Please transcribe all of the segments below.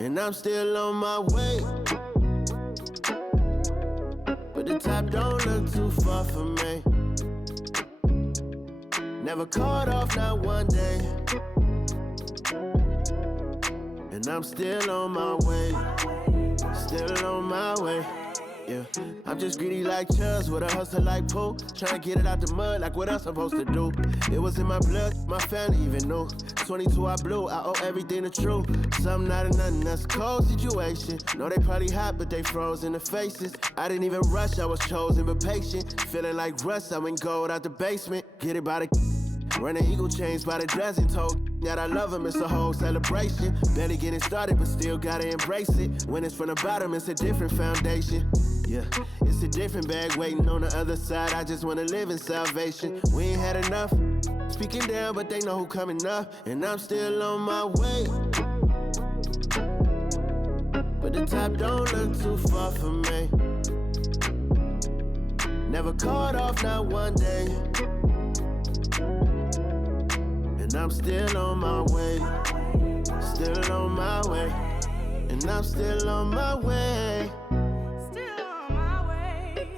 and I'm still on my way. But the top don't look too far for me. Never caught off, not one day. And I'm still on my way. Still on my way. Yeah, I'm just greedy like Chubbs with a hustle like Pooh. Trying to get it out the mud like what else I'm supposed to do. It was in my blood, my family even knew. 22 I blew, I owe everything to true. Something out of nothing, that's a cold situation. Know they probably hot, but they froze in the faces. I didn't even rush, I was chosen but patient. Feeling like rust, I went gold out the basement. Get it by the running eagle chains by the dozen. Told that I love him, it's a whole celebration. Barely getting started, but still gotta embrace it. When it's from the bottom, it's a different foundation. Yeah, it's a different bag waiting on the other side. I just wanna live in salvation. We ain't had enough. Speaking down, but they know who coming up. And I'm still on my way. But the top don't look too far for me. Never caught off, not one day. And I'm still on my way. Still on my way. And I'm still on my way.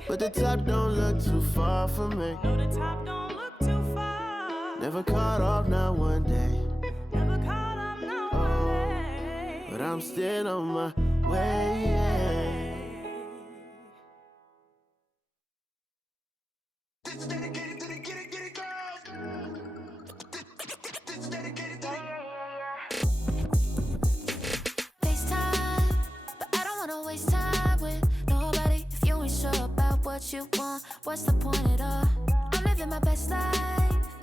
But the top don't look too far for me. No, the top don't look too far. Never caught off, not one day. Never caught off, not one day. But I'm still on my way, yeah. This is dedicated to the get it girls. This is dedicated to the FaceTime, but I don't wanna waste time with nobody if you ain't sure about what you want. What's the point at all? I'm living my best life.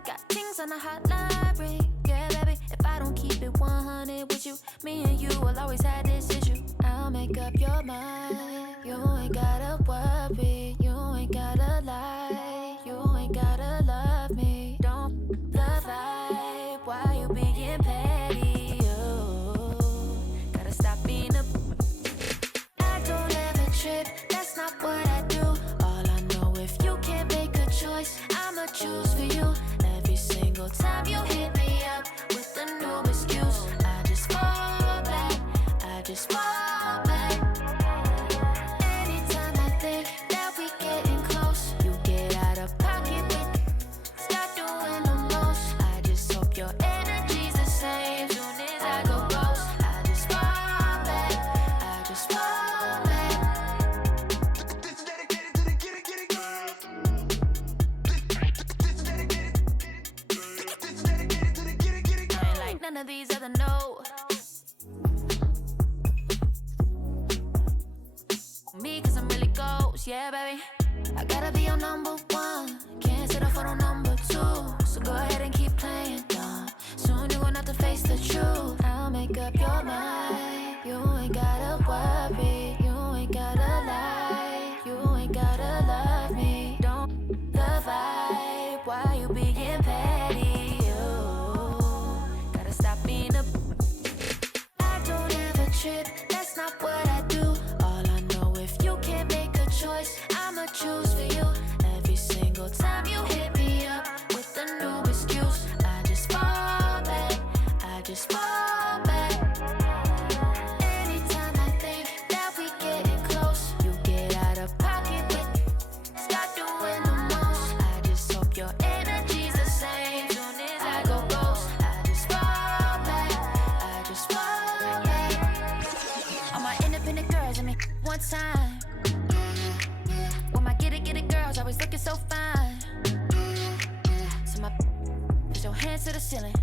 Got things on the hotline ring. Yeah, baby, if I don't keep it 100 with you, me and you will always have this issue. I'll make up your mind. You ain't gotta worry. You ain't gotta lie. You ain't gotta love me. Don't the vibe. Why you being petty? You gotta stop being a. I don't ever trip. That's not what I do. All I know, if you can't make a choice, I'ma choose for you. Every single time you hit me up with a new excuse, I just fall back. I just fall back. Anytime I think that we getting close, you get out of pocket with. Stop doing the most. I just hope your energy's the same. Soon as I go ghost, I just fall back. I just fall back. This is dedicated to the get it girls. This is dedicated to the get it I ain't like none of these other no. Me, cause I'm really ghost, yeah, baby. I gotta be your number one. Can't settle for no number two. So go ahead and keep playing dumb. Soon you're gonna have to face the truth. I'll make up your mind. You ain't gotta worry. You ain't gotta lie. You ain't gotta love me. Don't the vibe. Why you being petty? You gotta stop being a. I don't ever trip. That's not what I do. All I know, if you can't make a choice, I'ma choose for you. Every single time you hit me up with a new excuse, I just fall back. I just fall back. Anytime I think that we getting close, you get out of pocket with. Stop doing the most. I just hope your energy's the same. Soon as I go ghost, I just fall back. I just fall back. All my independent girls, I mean, one time. When my get it girls always looking so fine. So my put your hands to the ceiling.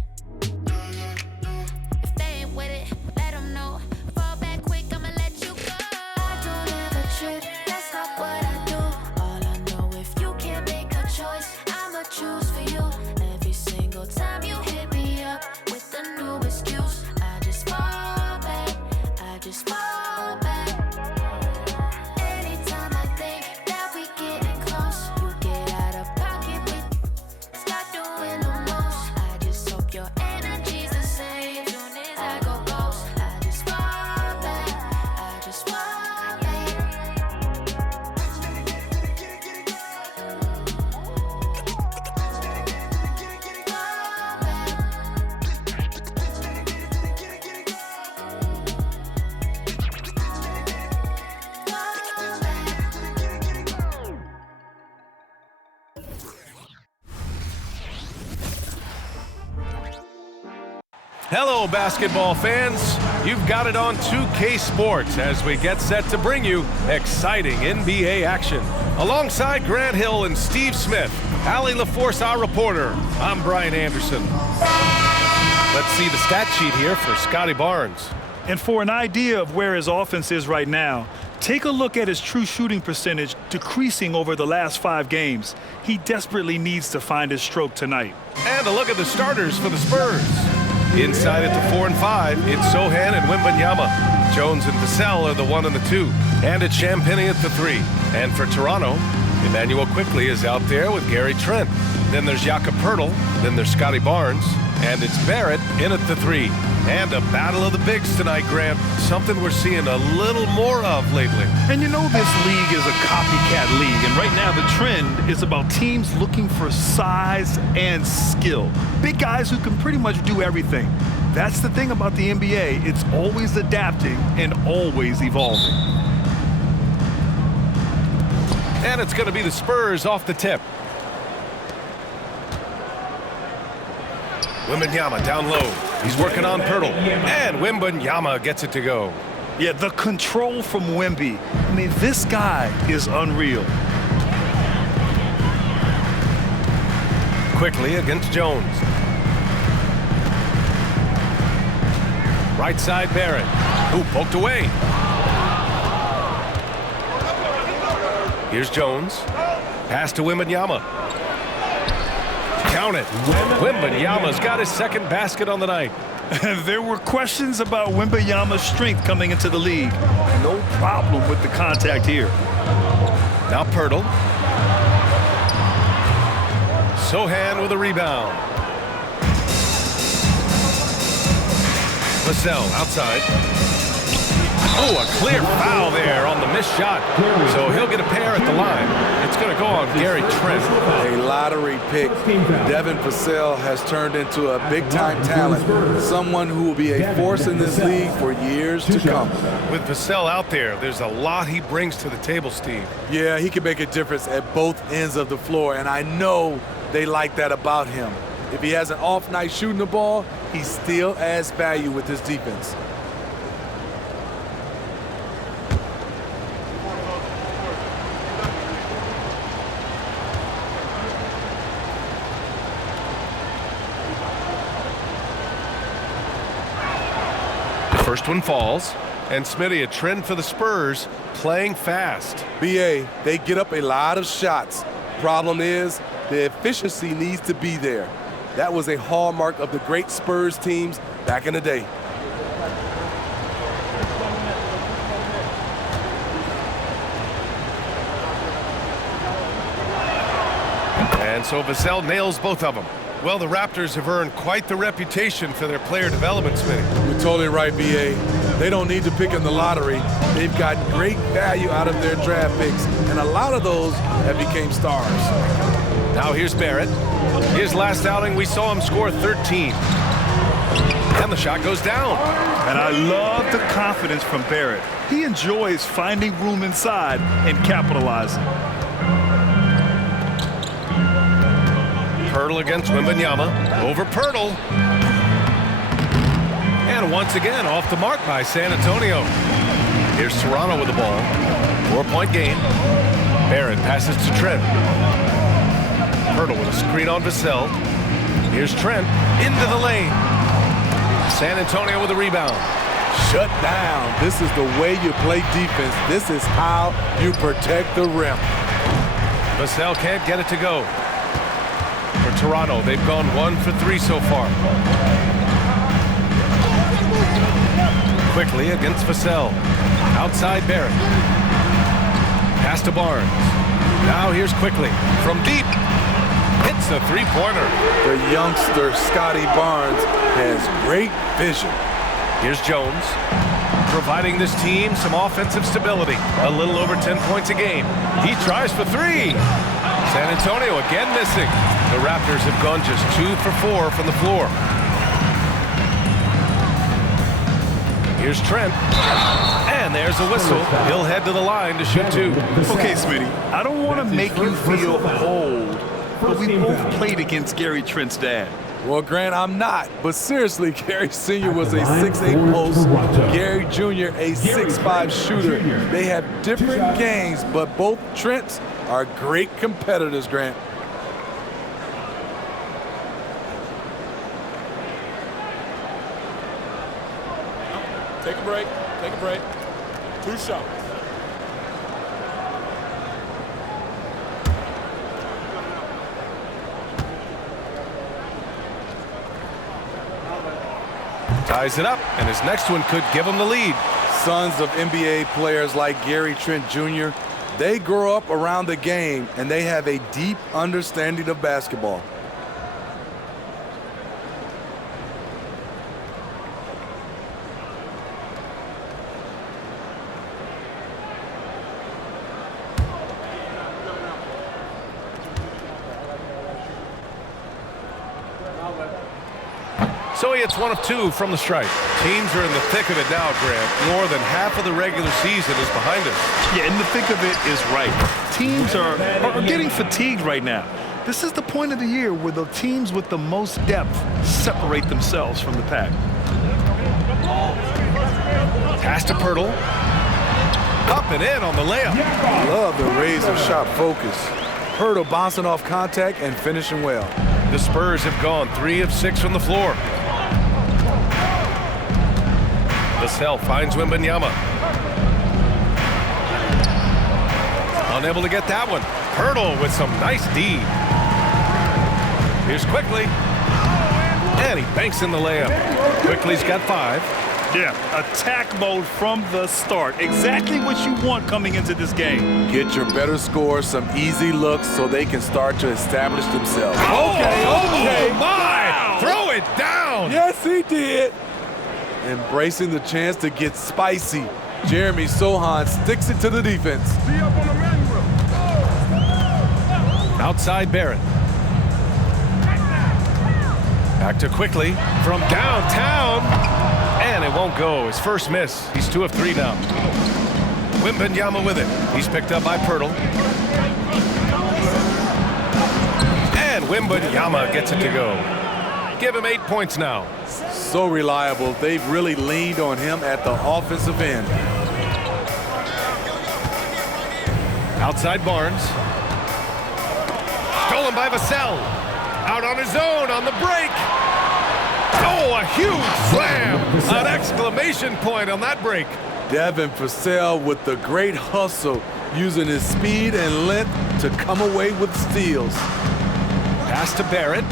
If they ain't with it, let them know. Fall back quick, I'ma let you go. I don't ever trip, that's not what I do. All I know, if you can't make a choice, I'ma choose for you. Every single time you hit me up with a new excuse, I just fall back. I just fall back. Anytime I think that we getting close, you get out of pocket with. Stop doing the most. I just hope your energy's the same. Soon as I go ghost, I just fall back. I just fall back. This is dedicated to the get it girls. This is dedicated to the get it girls. This is dedicated to the get it girls. Hello, basketball fans. You've got it on 2K Sports as we get set to bring you exciting NBA action. Alongside Grant Hill and Steve Smith, Allie LaForce, our reporter, I'm Brian Anderson. Let's see the stat sheet here for Scotty Barnes. And for an idea of where his offense is right now, take a look at his true shooting percentage decreasing over the last 5 games. He desperately needs to find his stroke tonight. And a look at the starters for the Spurs. Inside at the 4 and 5, it's Sohan and Wembanyama. Jones and Vassell are the 1 and the 2. And it's Champagnie at the 3. And for Toronto, Emmanuel Quickley is out there with Gary Trent. Then there's Jakob Pöltl. Then there's Scotty Barnes. And it's Barrett in at the 3. And a battle of the bigs tonight, Grant. Something we're seeing a little more of lately. And you know this league is a copycat league. And right now the trend is about teams looking for size and skill. Big guys who can pretty much do everything. That's the thing about the NBA. It's always adapting and always evolving. And it's going to be the Spurs off the tip. Wembanyama down low. He's working on Pöltl. And Wembanyama gets it to go. Yeah, the control from Wemby. I mean, this guy is unreal. Quickly against Jones. Right side Barrett. Who poked away. Here's Jones. Pass to Wembanyama. Count it. Wembanyama's got his second basket on the night. There were questions about Wembanyama's strength coming into the league. No problem with the contact here. Now Pöltl. Sohan with a rebound. Vassell outside. Oh, a clear foul there on the missed shot. So he'll get a pair at the line. It's going to go on Gary Trent. A lottery pick. Devin Vassell has turned into a big-time talent. Someone who will be a force in this league for years to come. With Vassell out there, there's a lot he brings to the table, Steve. Yeah, he can make a difference at both ends of the floor, and I know they like that about him. If he has an off night shooting the ball, he still adds value with his defense. First one falls, and Smitty, a trend for the Spurs, playing fast. BA, they get up a lot of shots. Problem is, the efficiency needs to be there. That was a hallmark of the great Spurs teams back in the day. And so Vassell nails both of them. Well, the Raptors have earned quite the reputation for their player development, Smitty. You're totally right, BA. They don't need to pick in the lottery. They've got great value out of their draft picks, and a lot of those have become stars. Now here's Barrett. His last outing, we saw him score 13. And the shot goes down. And I love the confidence from Barrett. He enjoys finding room inside and capitalizing. Pöltl against Wembanyama. Over Pöltl. And once again, off the mark by San Antonio. Here's Toronto with the ball. 4-point game. Barrett passes to Trent. Pöltl with a screen on Vassell. Here's Trent into the lane. San Antonio with a rebound. Shut down. This is the way you play defense. This is how you protect the rim. Vassell can't get it to go. For Toronto, they've gone 1 for 3 so far. Quickly against Vassell. Outside Barrett. Pass to Barnes. Now here's Quickly from deep. Hits a three-pointer. The youngster, Scotty Barnes, has great vision. Here's Jones, providing this team some offensive stability. A little over 10 points a game. He tries for 3. San Antonio again missing. The Raptors have gone just 2 for 4 from the floor. Here's Trent. And there's a whistle. He'll head to the line to shoot 2. Okay, Smitty, I don't want to make you feel old, but we both played against Gary Trent's dad. Well, Grant, I'm not. But seriously, Gary Sr. was a 6'8 post. Gary Jr. a 6'5 shooter. They have different games, but both Trents are great competitors, Grant. Take a break. Take a break. 2 shots. Ties it up, and his next one could give him the lead. Sons of NBA players like Gary Trent Jr., they grow up around the game, and they have a deep understanding of basketball. So he hits 1 of 2 from the stripe. Teams are in the thick of it now, Grant. More than half of the regular season is behind us. Yeah, in the thick of it is right. Teams are getting fatigued right now. This is the point of the year where the teams with the most depth separate themselves from the pack. Pass to Pöltl. Up and in on the layup. Love the razor-sharp focus. Pöltl bouncing off contact and finishing well. The Spurs have gone 3 of 6 from the floor. Vassell finds Wembanyama. Unable to get that one. Pöltl with some nice D. Here's Quickly. And he banks in the layup. Quickly's got 5. Yeah, attack mode from the start. Exactly what you want coming into this game. Get your better scores, some easy looks so they can start to establish themselves. Okay. Okay. My! Wow. Throw it down! Yes, he did. Embracing the chance to get spicy. Jeremy Sohan sticks it to the defense. Outside Barrett. Back to Quickly from downtown. And it won't go. His first miss. He's 2 of 3 now. Wembanyama with it. He's picked up by Pöltl. And Wembanyama gets it to go. Give him 8 points now. So reliable. They've really leaned on him at the offensive end. Outside Barnes. Stolen by Vassell. Out on his own on the break. Oh, a huge slam. An exclamation point on that break. Devin Vassell with the great hustle, using his speed and length to come away with steals. Pass to Barrett.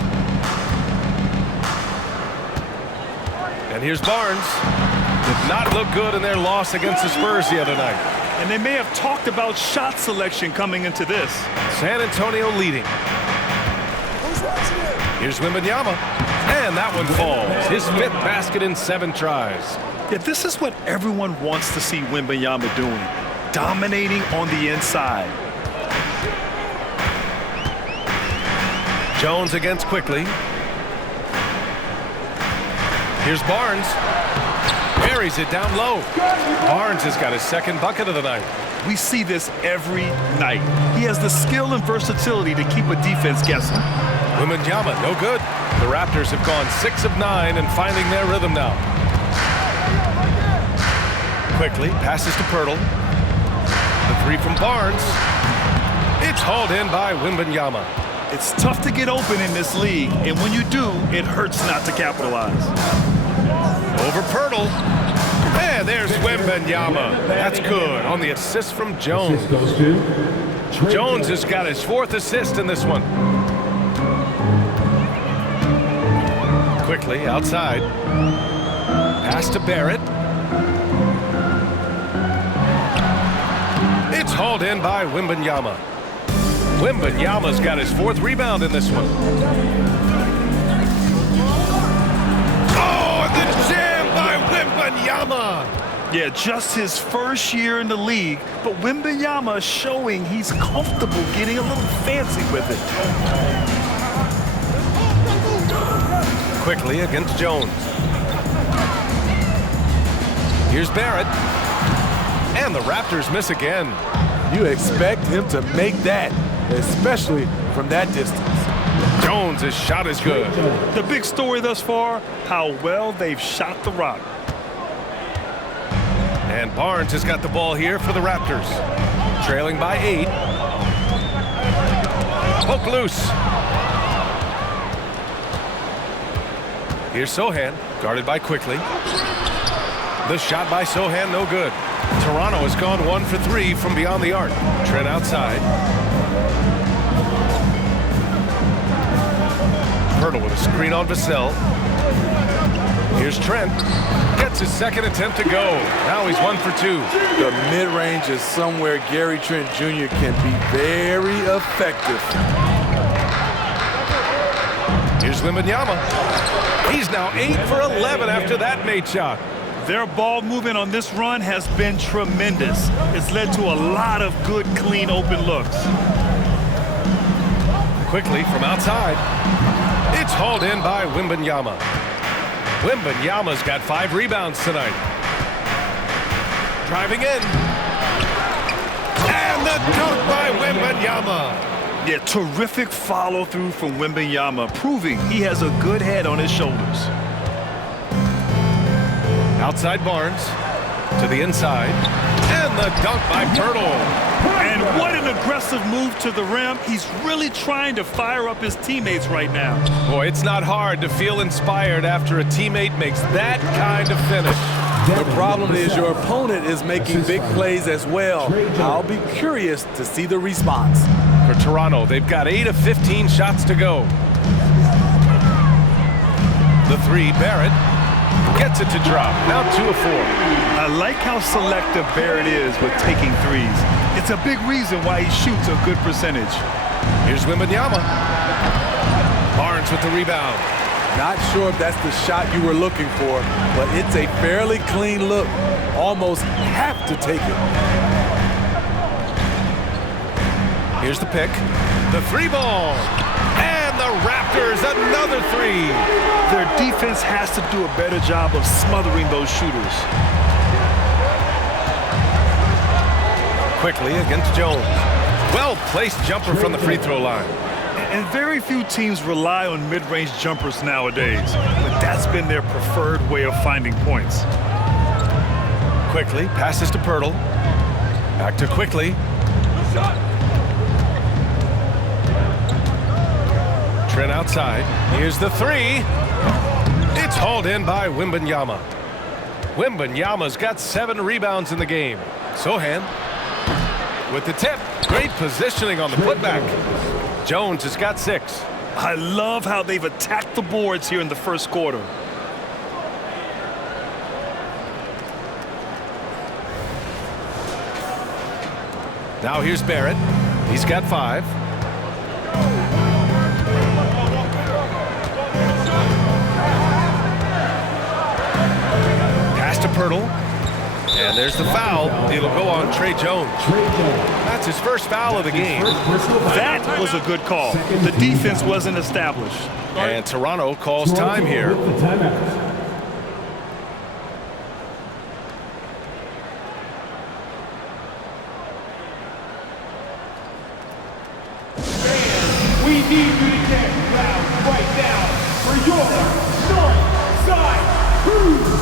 And here's Barnes. Did not look good in their loss against the Spurs the other night. And they may have talked about shot selection coming into this. San Antonio leading. Here's Wembanyama. And that one falls. His 5th basket in 7 tries. Yeah, this is what everyone wants to see Wembanyama doing. Dominating on the inside. Jones against Quickly. Here's Barnes. Buries it down low. Barnes has got his 2nd bucket of the night. We see this every night. He has the skill and versatility to keep a defense guessing. Wembanyama, no good. The Raptors have gone 6 of 9 and finding their rhythm now. Quickly passes to Pöltl. The 3 from Barnes. It's hauled in by Wembanyama. It's tough to get open in this league, and when you do, it hurts not to capitalize. Over Pöltl. And there's Wembanyama. That's good on the assist from Jones. Jones has got his 4th assist in this one. Quickly outside. Pass to Barrett. It's hauled in by Wembanyama. Wembanyama's got his 4th rebound in this one. Oh, and the jam by Wembanyama! Yeah, just his first year in the league, but Wembanyama is showing he's comfortable getting a little fancy with it. Quickly against Jones. Here's Barrett. And the Raptors miss again. You expect him to make that, especially from that distance. Jones' shot is good. The big story thus far, how well they've shot the rock. And Barnes has got the ball here for the Raptors. Trailing by 8. Poke loose. Here's Sohan, guarded by Quickly. The shot by Sohan, no good. Toronto has gone 1 for 3 from beyond the arc. Trent outside. Pöltl with a screen on Vassell. Here's Trent. Gets his second attempt to go. Now he's 1 for 2. The mid-range is somewhere Gary Trent Jr. can be very effective. Here's Wembanyama. He's now 8 for 11 after that made shot. Their ball movement on this run has been tremendous. It's led to a lot of good, clean, open looks. Quickly from outside. It's hauled in by Wembanyama. Wembanyama's got 5 rebounds tonight. Driving in. And the dunk by Wembanyama. Yeah, terrific follow-through from Wembanyama, proving he has a good head on his shoulders. Outside Barnes to the inside. And the dunk by Pöltl. And what an aggressive move to the rim. He's really trying to fire up his teammates right now. Boy, it's not hard to feel inspired after a teammate makes that kind of finish. The problem is your opponent is making big plays as well. I'll be curious to see the response. For Toronto, they've got 8 of 15 shots to go. The 3, Barrett. Gets it to drop. Now 2 of 4. I like how selective Barrett is with taking threes. It's a big reason why he shoots a good percentage. Here's Wembanyama. Barnes with the rebound. Not sure if that's the shot you were looking for, but it's a fairly clean look. Almost have to take it. Here's the pick. The 3-ball. And the Raptors, another 3. Their defense has to do a better job of smothering those shooters. Quickly against Jones. Well-placed jumper from the free throw line. And very few teams rely on mid-range jumpers nowadays, but that's been their preferred way of finding points. Quickly passes to Pöltl. Back to Quickly. Trent outside. Here's the 3. It's hauled in by Wembanyama. Wembanyama's got 7 rebounds in the game. Sohan with the tip. Great positioning on the putback. Jones has got 6. I love how they've attacked the boards here in the first quarter. Now here's Barrett. He's got 5. Pass to Pöltl. And there's the foul. It'll go on Trey Jones. That's his first foul of the game. That was a good call. The defense wasn't established. And Toronto calls time here. We need you to get loud right now for your North Side Crew.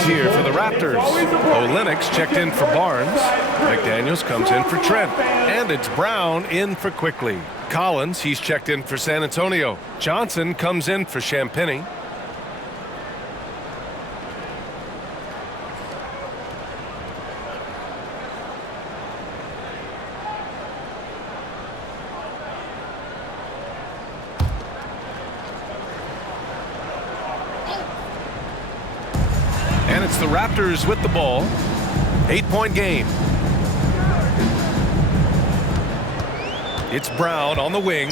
changes here for the Raptors. Olynyk's checked in for Barnes. McDaniels comes in for Trent. And it's Brown in for Quickly. Collins, he's checked in for San Antonio. Johnson comes in for Champagny. And it's the Raptors with the ball. 8-point game. It's Brown on the wing.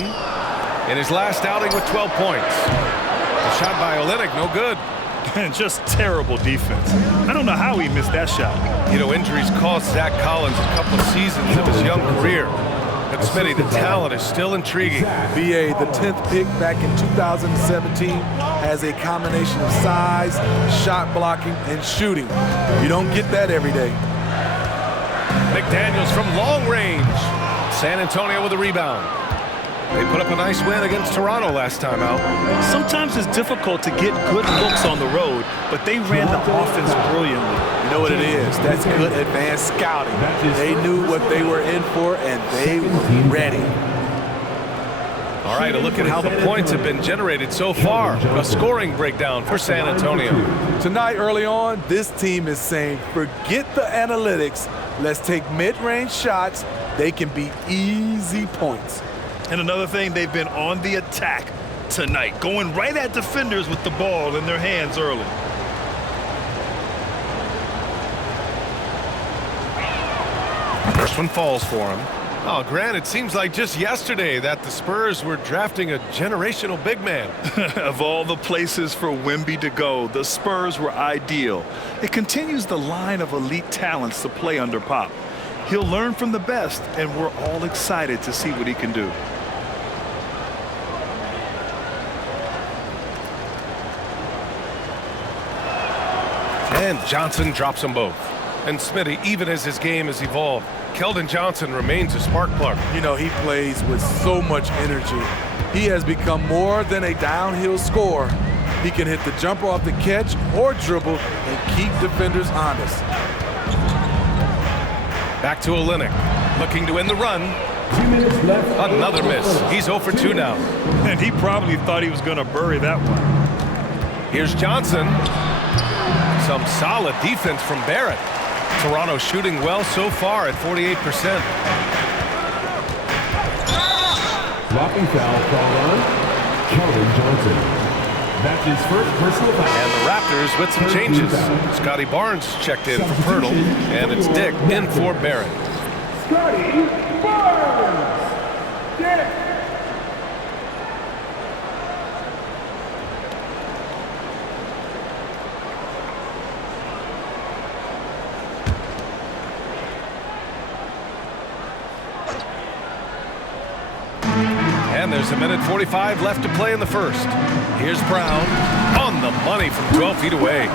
In his last outing with 12 points. A shot by Olynyk, no good. And just terrible defense. I don't know how he missed that shot. You know, injuries cost Zach Collins a couple of seasons of his young career. But Smitty, the talent is still intriguing. BA, the 10th pick back in 2017, has a combination of size, shot blocking, and shooting. You don't get that every day. McDaniels from long range. San Antonio with a rebound. They put up a nice win against Toronto last time out. Sometimes it's difficult to get good looks on the road, but they ran the offense brilliantly. You know what it is? That's good advanced scouting. They knew what they were in for, and they were ready. All right, a look at how the points have been generated so far. A scoring breakdown for San Antonio. Tonight, early on, this team is saying, forget the analytics. Let's take mid-range shots. They can be easy points. And another thing, they've been on the attack tonight, going right at defenders with the ball in their hands early. First one falls for him. Oh, Grant, it seems like just yesterday that the Spurs were drafting a generational big man. Of all the places for Wemby to go, the Spurs were ideal. It continues the line of elite talents to play under Pop. He'll learn from the best, and we're all excited to see what he can do. And Johnson drops them both. And Smitty, even as his game has evolved, Keldon Johnson remains a spark plug. You know, he plays with so much energy. He has become more than a downhill scorer. He can hit the jumper off the catch or dribble and keep defenders honest. Back to Olynyk, looking to end the run. 2 minutes left. Another miss. He's 0 for 2 now. And he probably thought he was going to bury that one. Here's Johnson. Some solid defense from Barrett. Toronto shooting well so far at 48%. Blocking foul called on Keldon Johnson. That's his first personal foul. And the Raptors with some changes. Scotty Barnes checked in for Pöltl, and it's Dick in for Barrett. Scotty Barnes. Dick. And there's 1:45 left to play in the first. Here's Brown on the money from 12 feet away.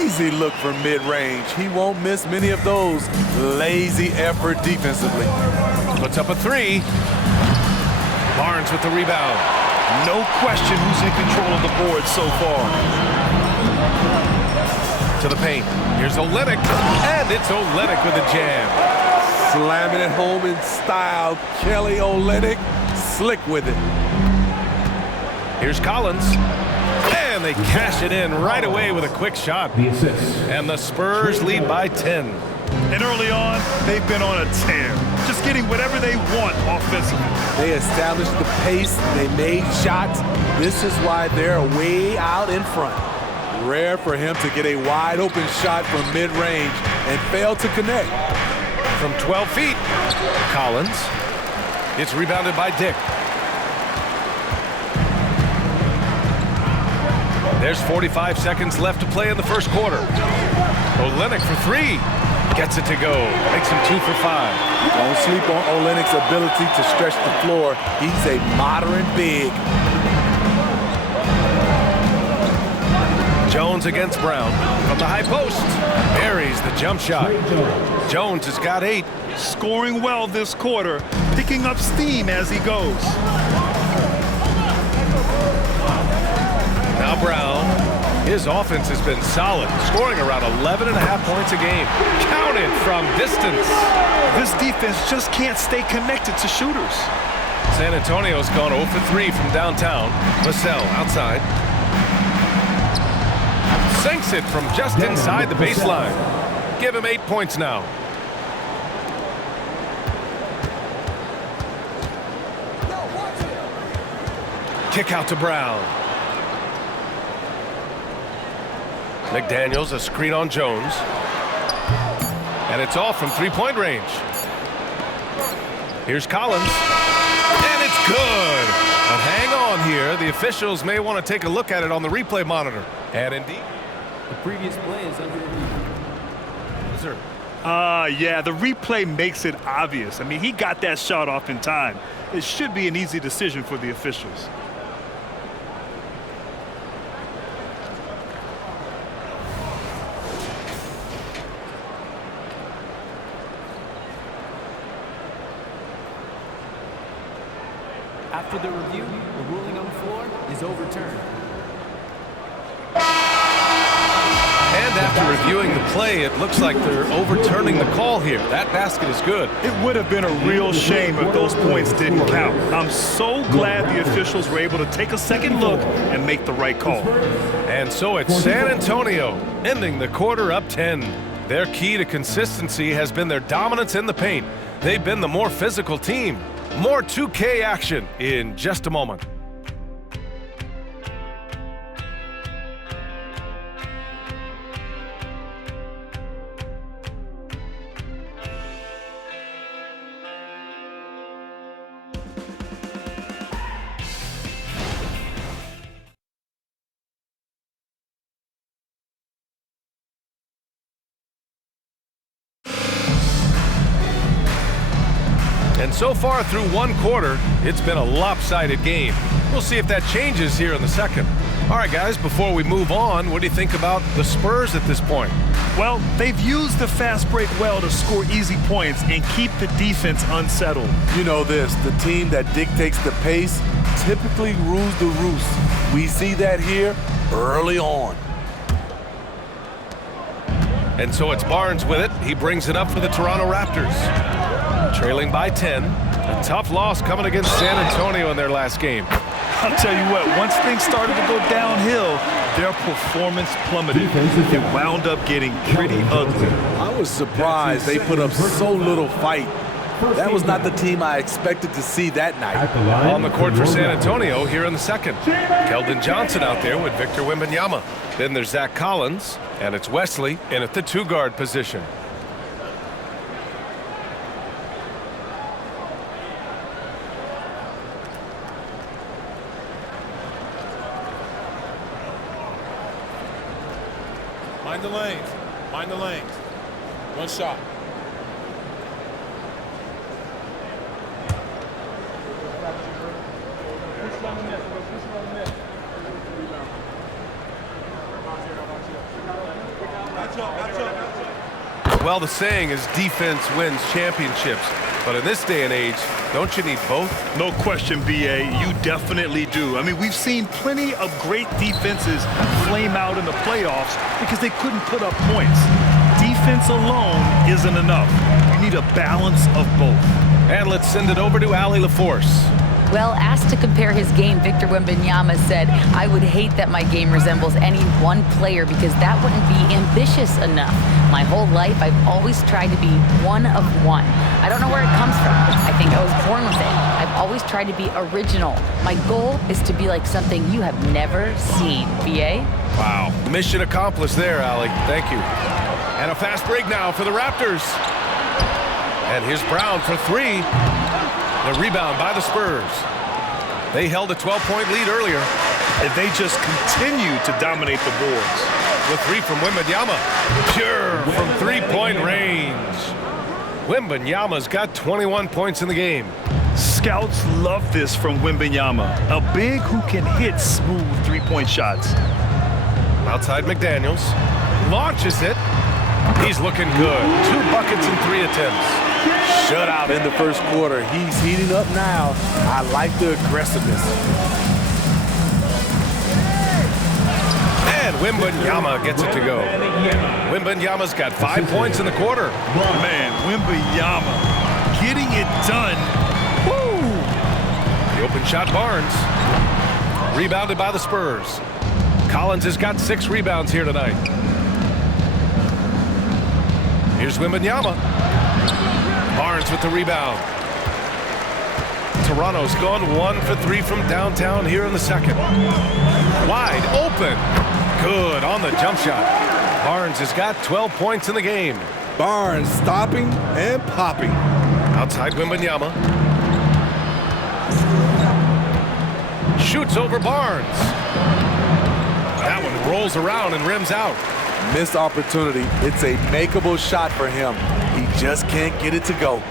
Easy look from mid-range. He won't miss many of those. Lazy effort defensively. Puts up a 3. Barnes with the rebound. No question who's in control of the board so far. To the paint. Here's Olynyk, and it's Olynyk with a jam. Slamming it home in style. Kelly Olynyk, slick with it. Here's Collins. And they cash it in right away with a quick shot. The assist. And the Spurs lead by 10. And early on, they've been on a tear, just getting whatever they want offensively. They established the pace. They made shots. This is why they're way out in front. Rare for him to get a wide open shot from mid-range and fail to connect. From 12 feet, Collins. It's rebounded by Dick. There's 45 seconds left to play in the first quarter. Olynyk for 3. Gets it to go. Makes him 2 for 5. Don't sleep on Olynyk's ability to stretch the floor. He's a modern big. Jones against Brown. From the high post. Buries the jump shot. Jones has got 8. Scoring well this quarter, picking up steam as he goes. Now Brown. His offense has been solid, scoring around 11.5 points a game. Counted from distance. This defense just can't stay connected to shooters. San Antonio's gone 0 for 3 from downtown. Vassell outside. Sinks it from just inside the baseline. Give him 8 points now. Kick out to Brown. McDaniels, a screen on Jones. And it's off from three-point range. Here's Collins. And it's good. But hang on here. The officials may want to take a look at it on the replay monitor. And indeed, the previous play is under review. Sir. Yeah, the replay makes it obvious. I mean, he got that shot off in time. It should be an easy decision for the officials. After the review, the ruling on the floor is overturned. And after reviewing the play, it looks like they're overturning the call here. That basket is good. It would have been a real shame if those points didn't count. I'm so glad the officials were able to take a second look and make the right call. And so it's San Antonio ending the quarter up 10. Their key to consistency has been their dominance in the paint. They've been the more physical team. More 2K action in just a moment. And so far through one quarter, it's been a lopsided game. We'll see if that changes here in the second. All right, guys, before we move on, what do you think about the Spurs at this point? Well, they've used the fast break well to score easy points and keep the defense unsettled. You know this, the team that dictates the pace typically rules the roost. We see that here early on. And so it's Barnes with it. He brings it up for the Toronto Raptors. Trailing by 10. A tough loss coming against San Antonio in their last game. I'll tell you what, once things started to go downhill, their performance plummeted. It wound up getting pretty ugly. I was surprised they put up so little fight. That was not the team I expected to see that night. On the court for San Antonio here in the second. Keldon Johnson out there with Victor Wembanyama. Then there's Zach Collins, and it's Wesley in at the two-guard position. Mind the lanes. Mind the lanes. One shot. Well, the saying is defense wins championships. But in this day and age, don't you need both? No question, B.A. You definitely do. I mean, we've seen plenty of great defenses flame out in the playoffs because they couldn't put up points. Defense alone isn't enough. You need a balance of both. And let's send it over to Allie LaForce. Well, asked to compare his game, Victor Wembanyama said, "I would hate that my game resembles any one player because that wouldn't be ambitious enough. My whole life, I've always tried to be one of one. I don't know where it comes from. I think I was born with it. I've always tried to be original. My goal is to be like something you have never seen." B.A.? Wow. Mission accomplished there, Allie. Thank you. And a fast break now for the Raptors. And here's Brown for three. The rebound by the Spurs. They held a 12-point lead earlier. And they just continue to dominate the boards. The three from Wembanyama. Pure from three-point range. Wembanyama's got 21 points in the game. Scouts love this from Wembanyama. A big who can hit smooth three-point shots. Outside McDaniels. Launches it. He's looking good. 2 buckets in 3 attempts. Shutout in the first quarter. He's heating up now. I like the aggressiveness. And Wembanyama gets it to go. Wembanyama's got 5 points in the quarter. Man, Wembanyama getting it done. Woo! The open shot, Barnes. Rebounded by the Spurs. Collins has got 6 rebounds here tonight. Here's Wembanyama. Barnes with the rebound. Toronto's gone 1 for 3 from downtown here in the second. Wide open. Good on the jump shot. Barnes has got 12 points in the game. Barnes stopping and popping. Outside Wembanyama. Shoots over Barnes. That one rolls around and rims out. Missed opportunity. It's a makeable shot for him. He just can't get it to go.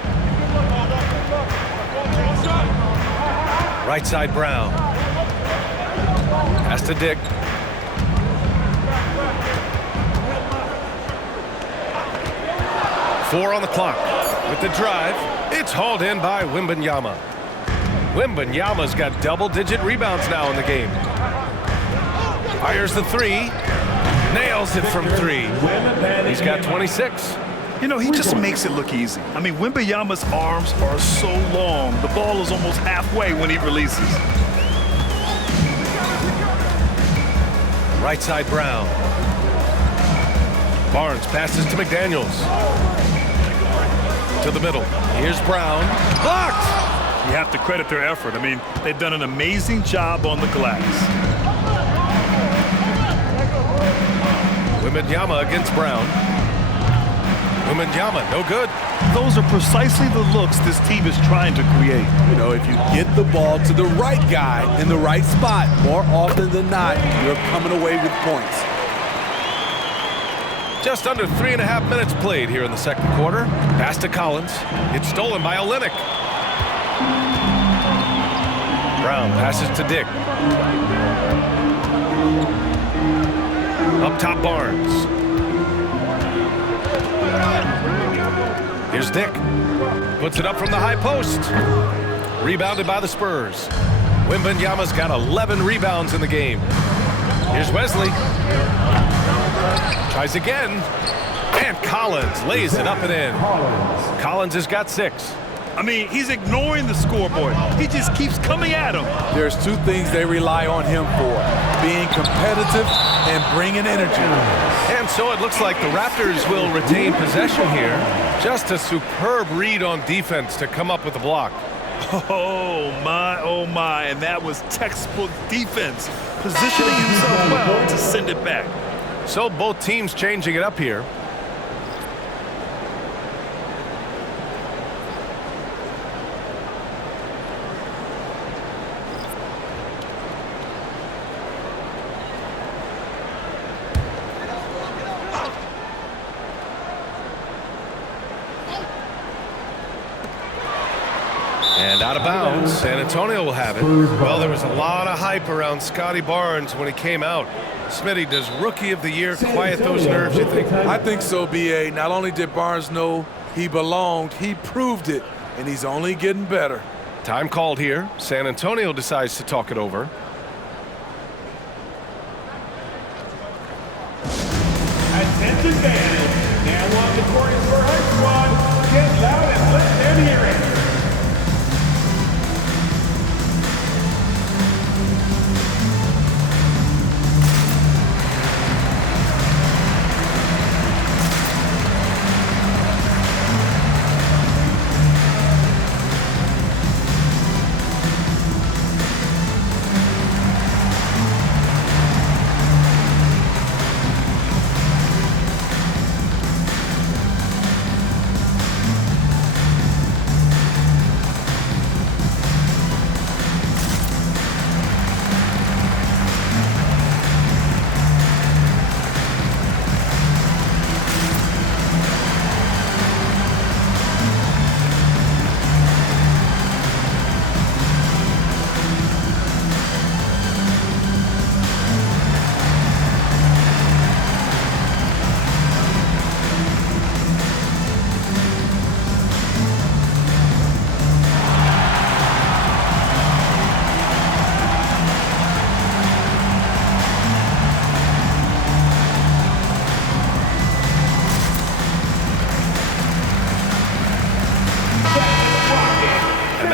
Right side Brown. Pass to Dick. Four on the clock. With the drive, it's hauled in by Wembanyama. Wembanyama's got double-digit rebounds now in the game. Fires the three. Nails it from 3. He's got 26. You know, he just makes it look easy. I mean, Wembanyama's arms are so long. The ball is almost halfway when he releases. Right side Brown. Barnes passes to McDaniels. To the middle. Here's Brown. Blocked! You have to credit their effort. I mean, they've done an amazing job on the glass. Wembanyama against Brown. Wembanyama, no good. Those are precisely the looks this team is trying to create. You know, if you get the ball to the right guy in the right spot, more often than not, you're coming away with points. Just under 3.5 minutes played here in the second quarter. Pass to Collins. It's stolen by Olynyk. Brown passes to Dick. Up top, Barnes. Here's Dick. Puts it up from the high post. Rebounded by the Spurs. Wembanyama's got 11 rebounds in the game. Here's Wesley. Tries again. And Collins lays it up and in. Collins has got 6. I mean, he's ignoring the scoreboard. He just keeps coming at him. There's 2 things they rely on him for: being competitive and bringing energy. And so it looks like the Raptors will retain possession here. Just a superb read on defense to come up with the block. Oh my, and that was textbook defense, positioning himself well to send it back. So both teams changing it up here. And out of bounds, San Antonio will have it. Well, there was a lot of hype around Scotty Barnes when he came out. Smitty, does Rookie of the Year quiet those nerves, you think? I think so, B.A. Not only did Barnes know he belonged, he proved it, and he's only getting better. Time called here. San Antonio decides to talk it over. Attention fans, now on the court is for her squad. Get loud and let them hear it.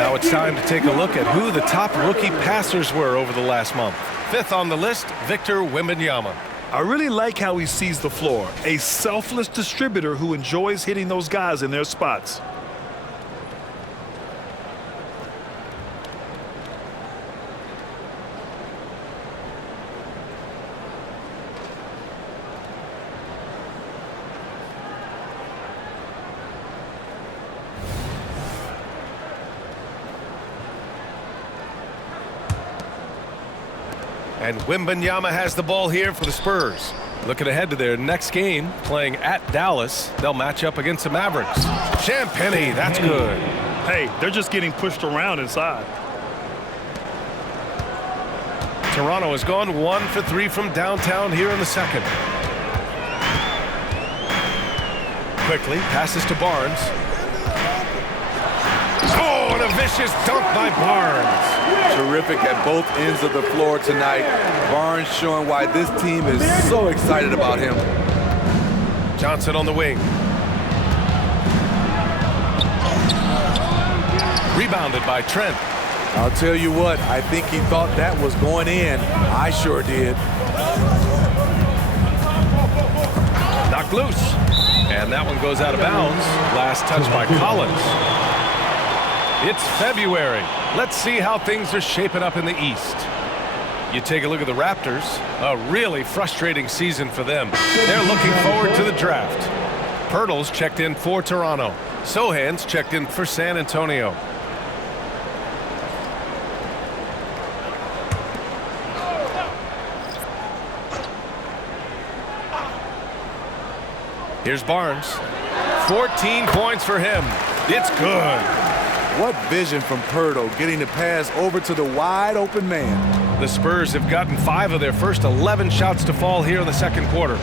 Now it's time to take a look at who the top rookie passers were over the last month. Fifth on the list, Victor Wembanyama. I really like how he sees the floor. A selfless distributor who enjoys hitting those guys in their spots. And Wembanyama has the ball here for the Spurs. Looking ahead to their next game, playing at Dallas. They'll match up against the Mavericks. Champagnie, that's good. Hey, they're just getting pushed around inside. Toronto has gone 1 for 3 from downtown here in the second. Quickly passes to Barnes. Oh, and a vicious dunk by Barnes. Terrific at both ends of the floor tonight. Barnes showing why this team is so excited about him. Johnson on the wing. Rebounded by Trent. I'll tell you what, I think he thought that was going in. I sure did. Knocked loose. And that one goes out of bounds. Last touch by Collins. It's February. Let's see how things are shaping up in the East. You take a look at the Raptors. A really frustrating season for them. They're looking forward to the draft. Pöltl's checked in for Toronto. Sohan's checked in for San Antonio. Here's Barnes. 14 points for him. It's good. What vision from Pöltl, getting the pass over to the wide open man. The Spurs have gotten 5 of their first 11 shots to fall here in the second quarter.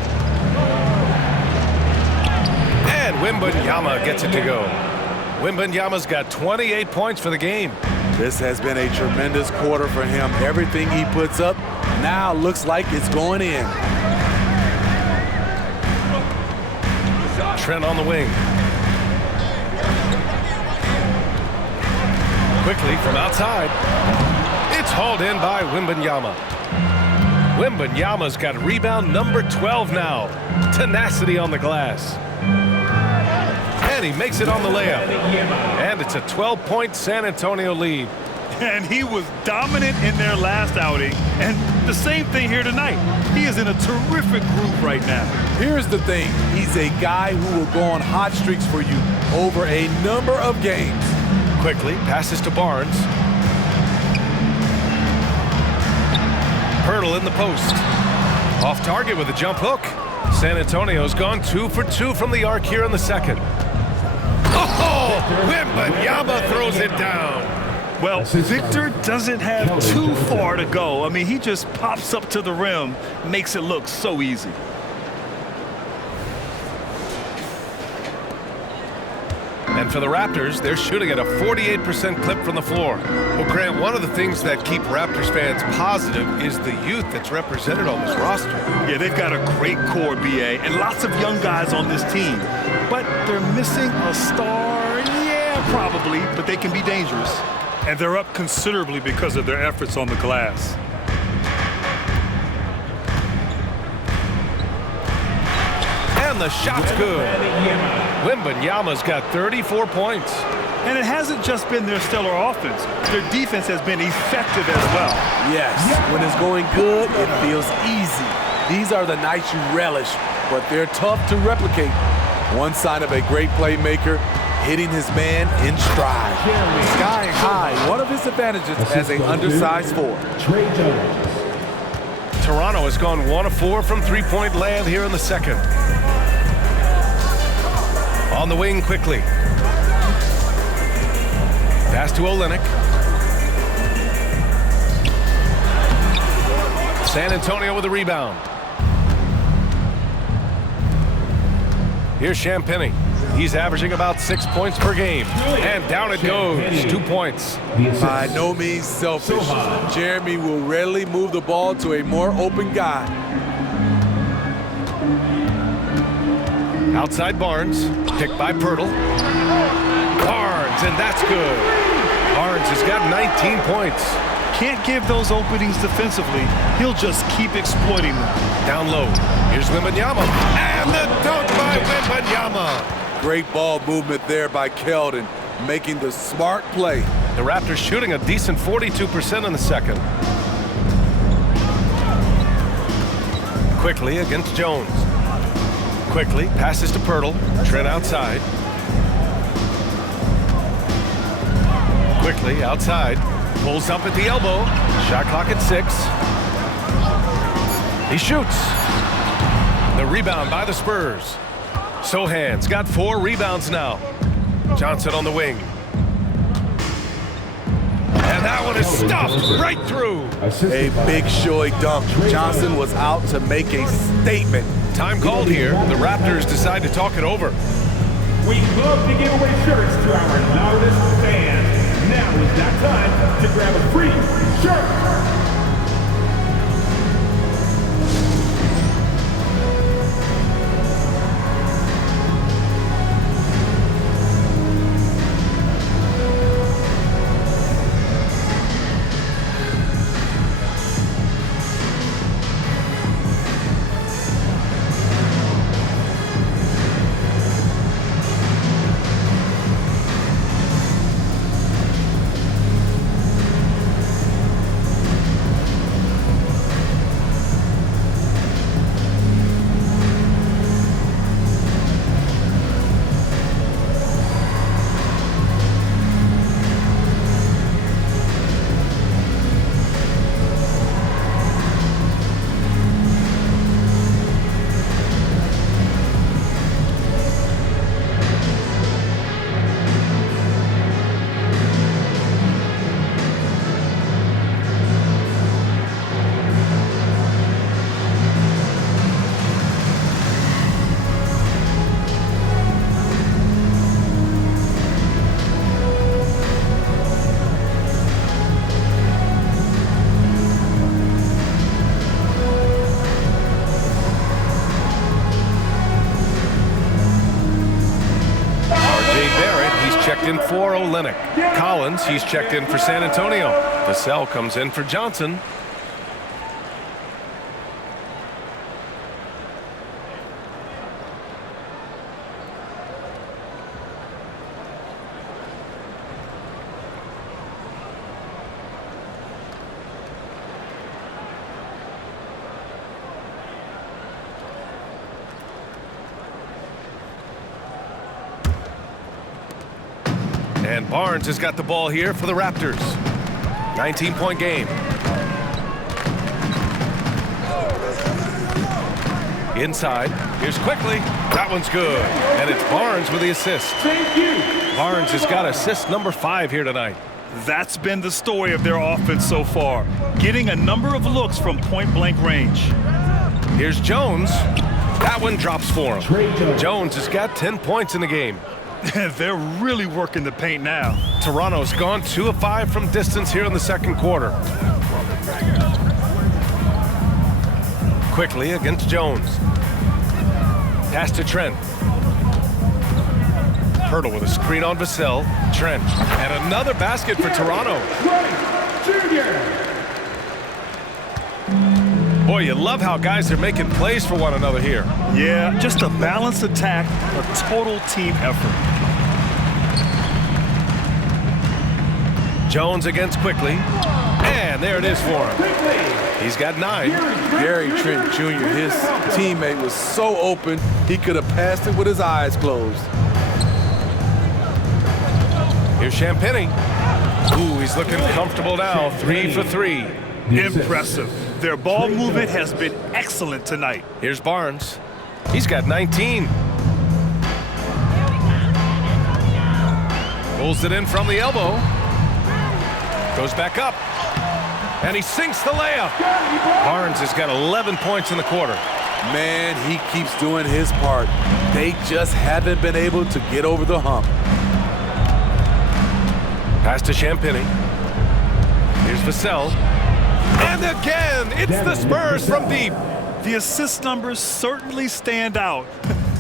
And Wembanyama gets it to go. Wembanyama's got 28 points for the game. This has been a tremendous quarter for him. Everything he puts up now looks like it's going in. Trent on the wing. Quickly from outside. It's hauled in by Wembanyama. Wembanyama's got rebound number 12 now. Tenacity on the glass. And he makes it on the layup. And it's a 12-point San Antonio lead. And he was dominant in their last outing. And the same thing here tonight. He is in a terrific group right now. Here's the thing. He's a guy who will go on hot streaks for you over a number of games. Quickly passes to Barnes. Pöltl in the post. Off target with a jump hook. San Antonio's gone 2 for 2 from the arc here in the second. Oh! Wembanyama throws it down. Well, Victor doesn't have too far to go. I mean, he just pops up to the rim, makes it look so easy. And for the Raptors, they're shooting at a 48% clip from the floor. Well, Grant, one of the things that keep Raptors fans positive is the youth that's represented on this roster. Yeah, they've got a great core, BA, and lots of young guys on this team. But they're missing a star, yeah, probably, but they can be dangerous. And they're up considerably because of their efforts on the glass. And the shot's good. Wembanyama's got 34 points. And it hasn't just been their stellar offense. Their defense has been effective as well. Yes, when it's going good, it feels easy. These are the nights you relish, but they're tough to replicate. One sign of a great playmaker, hitting his man in stride. Skying high, one of his advantages as an undersized forward. Toronto has gone 1 of 4 from three-point land here in the second. On the wing quickly. Pass to Olynyk. San Antonio with a rebound. Here's Champagnie. He's averaging about 6 points per game. And down it goes. 2 points. By no means selfish. Jeremy will readily move the ball to a more open guy. Outside Barnes. Picked by Pöltl. Barnes, and that's good. Barnes Barnes has got 19 points. Can't give those openings defensively. He'll just keep exploiting them. Down low. Here's Wembanyama. And the dunk by Wembanyama. Great ball movement there by Keldon, making the smart play. The Raptors shooting a decent 42% in the second. Quickly against Jones. Quickly passes to Pöltl. Trent outside. Quickly outside. Pulls up at the elbow. Shot clock at 6. He shoots. The rebound by the Spurs. Sohan's got 4 rebounds now. Johnson on the wing. And that one is stuffed right through. A big showy dunk. Johnson was out to make a statement. Time called here. The Raptors decide to talk it over. We love to give away shirts to our loudest fans. Now is that time to grab a free shirt. In for Olynyk. Collins, he's checked in for San Antonio. Vassell comes in for Johnson. And Barnes has got the ball here for the Raptors. 19-point game. Inside. Here's quickly. That one's good. And it's Barnes with the assist. Thank you. Barnes has got assist number 5 here tonight. That's been the story of their offense so far. Getting a number of looks from point-blank range. Here's Jones. That one drops for him. Jones has got 10 points in the game. They're really working the paint now. Toronto's gone 2 of 5 from distance here in the second quarter. Quickly against Jones. Pass to Trent. Pöltl with a screen on Vassell. Trent. And another basket for Toronto. Boy, you love how guys are making plays for one another here. Yeah, just a balanced attack, a total team effort. Jones against Quickly. And there it is for him. He's got 9. Gary Trent Jr., his teammate, was so open, he could have passed it with his eyes closed. Here's Champagnie. Ooh, he's looking comfortable now. 3 for 3. Impressive. Their ball movement has been excellent tonight. Here's Barnes. He's got 19. Pulls it in from the elbow. Goes back up. And he sinks the layup. Barnes has got 11 points in the quarter. Man, he keeps doing his part. They just haven't been able to get over the hump. Pass to Champagnie. Here's Vassell. And again, it's the Spurs from deep. The assist numbers certainly stand out.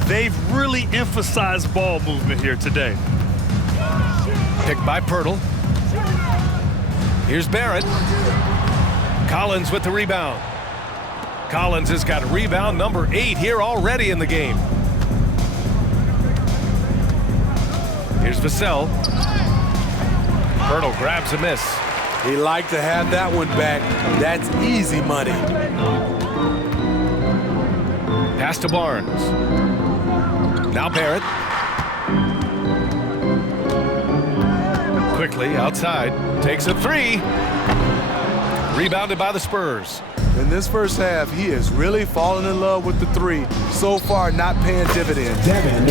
They've really emphasized ball movement here today. Picked by Pöltl. Here's Barrett. Collins with the rebound. Collins has got rebound number 8 here already in the game. Here's Vassell. Pöltl grabs a miss. He liked to have that one back. That's easy money. Pass to Barnes. Now Barrett. Quickly outside. Takes a 3. Rebounded by the Spurs. In this first half, he has really fallen in love with the 3. So far, not paying dividends.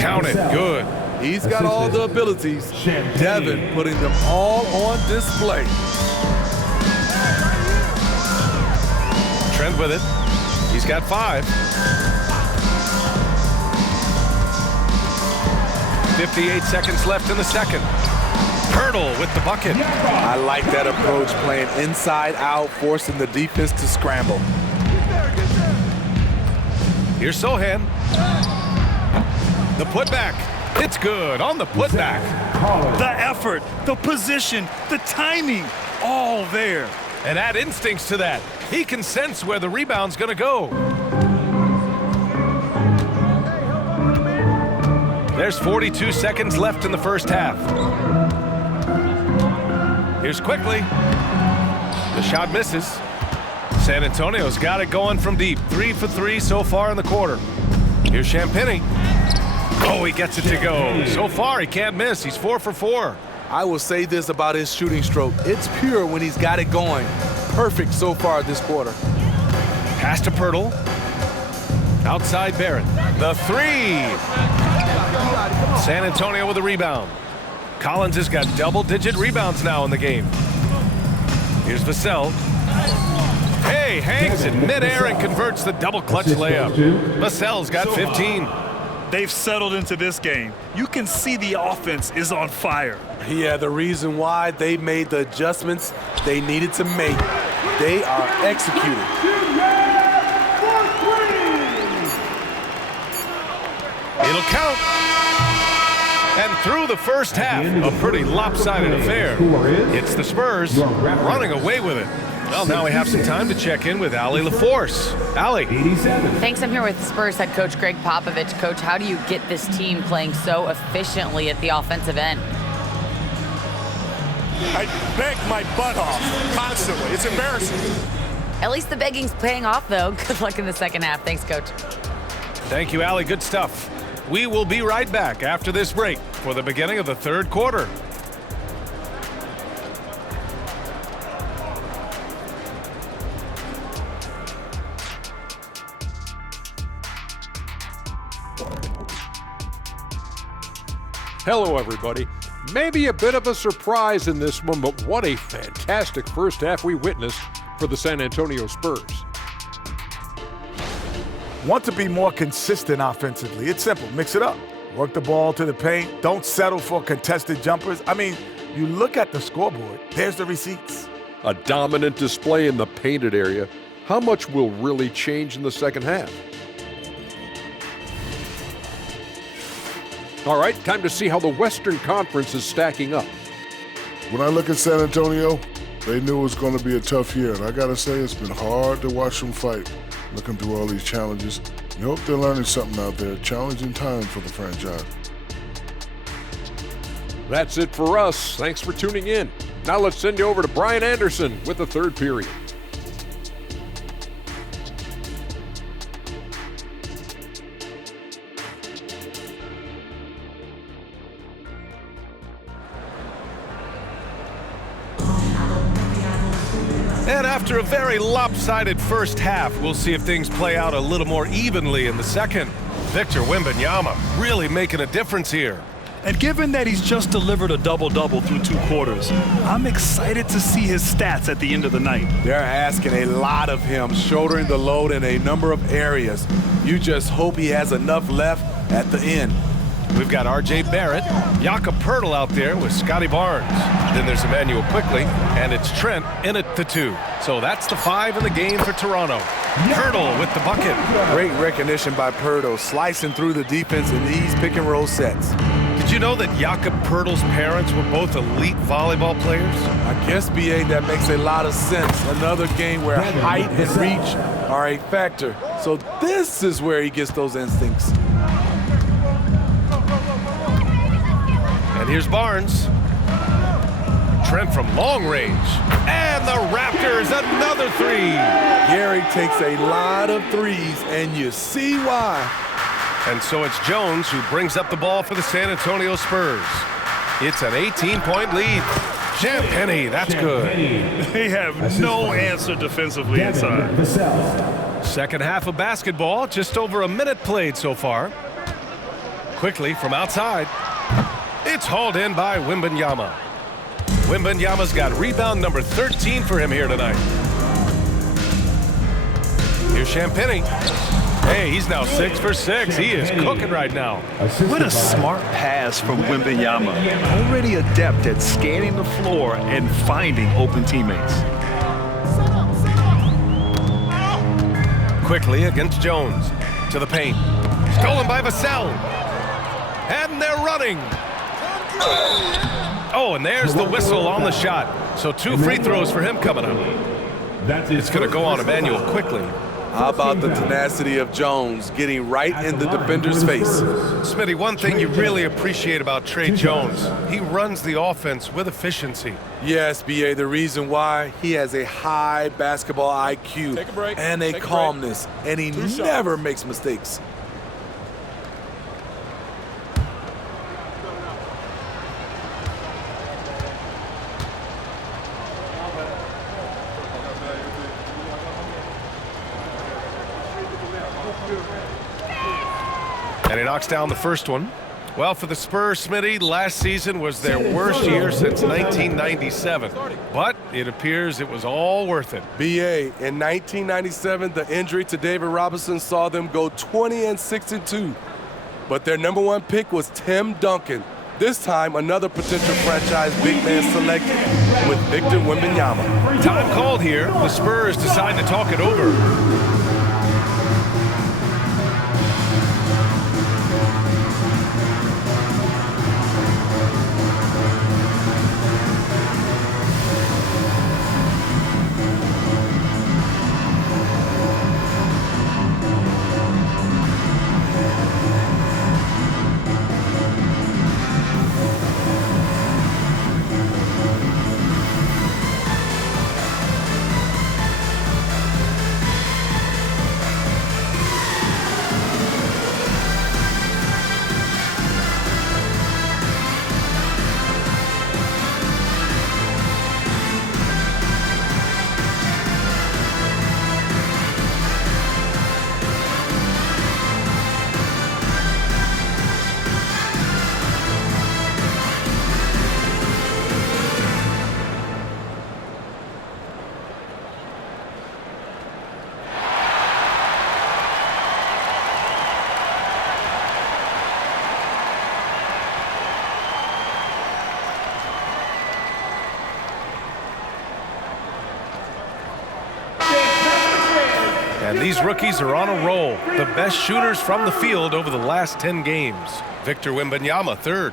Count it. Good. He's got all the abilities. Devin putting them all on display. Trent with it. He's got 5. 58 seconds left in the second. Pöltl with the bucket. I like that approach, playing inside out, forcing the defense to scramble. Here's Sohan. The putback. It's good on the putback. The effort, the position, the timing, all there. And add instincts to that. He can sense where the rebound's going to go. There's 42 seconds left in the first half. Here's Quickly. The shot misses. San Antonio's got it going from deep. 3 for 3 so far in the quarter. Here's Champagnie. Oh, he gets it to go. So far, he can't miss. He's 4 for 4. I will say this about his shooting stroke. It's pure when he's got it going. Perfect so far this quarter. Pass to Pöltl. Outside Barrett. The 3. San Antonio with a rebound. Collins has got double-digit rebounds now in the game. Here's Vassell. Hey, hangs in midair and converts the double clutch layup. Vassell's got 15. They've settled into this game. You can see the offense is on fire. Yeah, the reason why they made the adjustments they needed to make. They are executing. It'll count. And through the first half, a pretty lopsided affair. It's the Spurs running away with it. Well, now we have some time to check in with Allie LaForce. Allie. Thanks. I'm here with Spurs head coach Greg Popovich. Coach, how do you get this team playing so efficiently at the offensive end? I beg my butt off constantly. It's embarrassing. At least the begging's paying off, though. Good luck in the second half. Thanks, Coach. Thank you, Allie. Good stuff. We will be right back after this break for the beginning of the third quarter. Hello, everybody. Maybe a bit of a surprise in this one, but what a fantastic first half we witnessed for the San Antonio Spurs. Want to be more consistent offensively. It's simple. Mix it up. Work the ball to the paint. Don't settle for contested jumpers. I mean, you look at the scoreboard. There's the receipts. A dominant display in the painted area. How much will really change in the second half? All right, time to see how the Western Conference is stacking up. When I look at San Antonio, they knew it was going to be a tough year. And I got to say, it's been hard to watch them fight, looking through all these challenges. We hope they're learning something out there. Challenging time for the franchise. That's it for us. Thanks for tuning in. Now let's send you over to Brian Anderson with the third period. And after a very lopsided first half, we'll see if things play out a little more evenly in the second. Victor Wembanyama really making a difference here. And given that he's just delivered a double-double through 2 quarters, I'm excited to see his stats at the end of the night. They're asking a lot of him, shouldering the load in a number of areas. You just hope he has enough left at the end. We've got R.J. Barrett, Jakob Pöltl out there with Scotty Barnes. Then there's Emmanuel Quickly, and it's Trent in at the 2. So that's the 5 in the game for Toronto. Pöltl with the bucket. Great recognition by Pöltl, slicing through the defense in these pick-and-roll sets. Did Did you know that Jakob Pöltl's parents were both elite volleyball players? I guess, B.A., that makes a lot of sense. Another game where height and reach are a factor. So this is where he gets those instincts. And here's Barnes. Trent from long range. And the Raptors, another three. Gary takes a lot of threes, and you see why. And so it's Jones who brings up the ball for the San Antonio Spurs. It's an 18-point lead. Champagnie, that's good. They have no answer defensively inside. Second half of basketball, just over a minute played so far. Quickly from outside. It's hauled in by Wembanyama. Wembanyama's got rebound number 13 for him here tonight. Here's Champagnie. Hey, he's now 6 for 6. He is cooking right now. What a smart pass from Wembanyama. Already adept at scanning the floor and finding open teammates. Quickly against Jones. To the paint. Stolen by Vassell. And they're running. Oh, and there's the whistle on the shot. So 2 free throws for him coming up. It's going to go on Emmanuel quickly. How about the tenacity of Jones getting right in the defender's face? Smitty, one thing you really appreciate about Tre Jones, he runs the offense with efficiency. Yes, B.A., the reason why, he has a high basketball IQ and a calmness, and he never makes mistakes. And he knocks down the first one. Well, for the Spurs, Smitty, last season was their worst year since 1997. But it appears it was all worth it. B.A., in 1997, the injury to David Robinson saw them go 20-62. But their number 1 pick was Tim Duncan. This time, another potential franchise big man selected with Victor Wembanyama. Time called here. The Spurs decide to talk it over. And these rookies are on a roll. The best shooters from the field over the last 10 games. Victor Wembanyama, 3rd.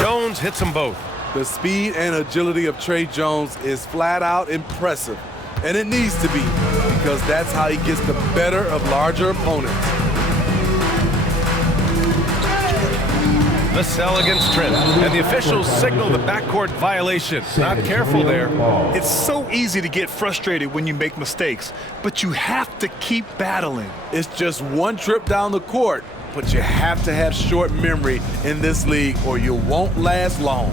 Jones hits them both. The speed and agility of Tre Jones is flat out impressive, and it needs to be, because that's how he gets the better of larger opponents. Vassell against Trent, and the officials signal the backcourt violation. Not careful there. It's so easy to get frustrated when you make mistakes, but you have to keep battling. It's just one trip down the court, but you have to have short memory in this league or you won't last long.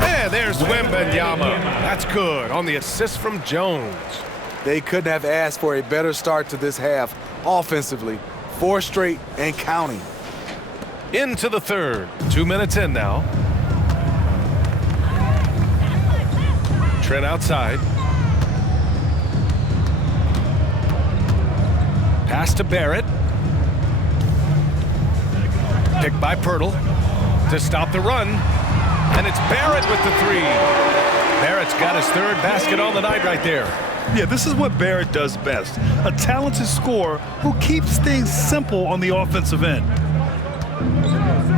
And there's Wembanyama. That's good on the assist from Jones. They couldn't have asked for a better start to this half offensively. 4 straight and counting. Into the third. 2 minutes in now. Trent outside. Pass to Barrett. Picked by Pöltl to stop the run. And it's Barrett with the three. Barrett's got his third basket on the night right there. Yeah, this is what Barrett does best. A talented scorer who keeps things simple on the offensive end.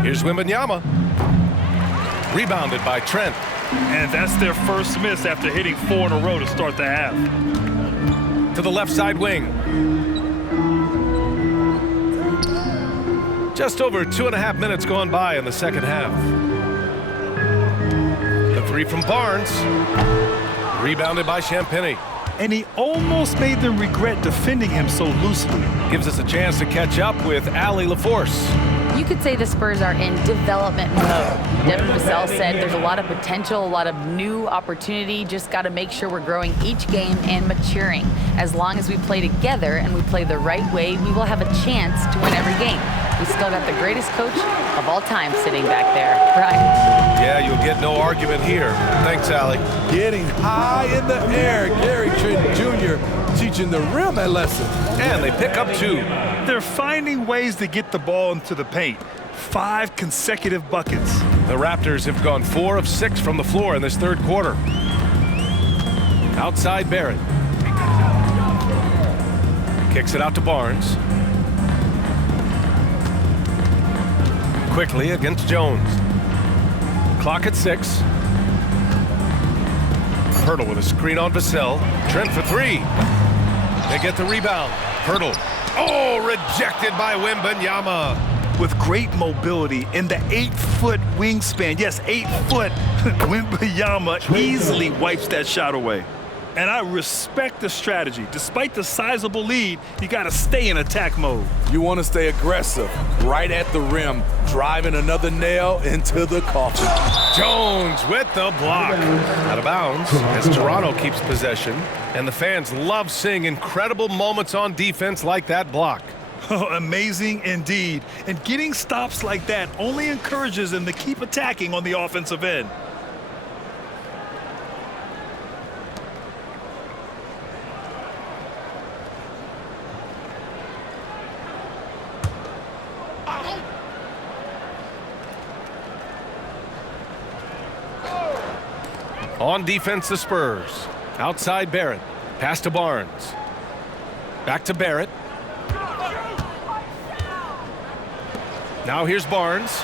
Here's Wembanyama. Rebounded by Trent. And that's their first miss after hitting 4 in a row to start the half. To the left side wing. Just over 2.5 minutes gone by in the second half. The three from Barnes. Rebounded by Champagnie. And he almost made them regret defending him so loosely. Gives us a chance to catch up with Allie LaForce. You could say the Spurs are in development mode. Devin Vassell said there's a lot of potential, a lot of new opportunity. Just got to make sure we're growing each game and maturing. As long as we play together and we play the right way, we will have a chance to win every game. We still got the greatest coach of all time sitting back there. Brian. Yeah, you'll get no argument here. Thanks, Allie. Getting high in the air. Gary Trent Jr. teaching the rim a lesson. And they pick up 2. They're finding ways to get the ball into the paint. 5 consecutive buckets. The Raptors have gone 4 of 6 from the floor in this third quarter. Outside Barrett. Kicks it out to Barnes. Quickly against Jones. Clock at 6. Pöltl with a screen on Vassell. Trent for 3. They get the rebound. Pöltl. Oh, rejected by Wembanyama. With great mobility and the 8-foot wingspan. Yes, 8 foot. Wembanyama easily wipes that shot away. And I respect the strategy. Despite the sizable lead, you got to stay in attack mode. You want to stay aggressive, right at the rim, driving another nail into the coffin. Jones with the block. Out of bounds as Toronto keeps possession. And the fans love seeing incredible moments on defense like that block. Oh, amazing indeed. And getting stops like that only encourages them to keep attacking on the offensive end. On defense, the Spurs. Outside Barrett. Pass to Barnes. Back to Barrett. Now here's Barnes.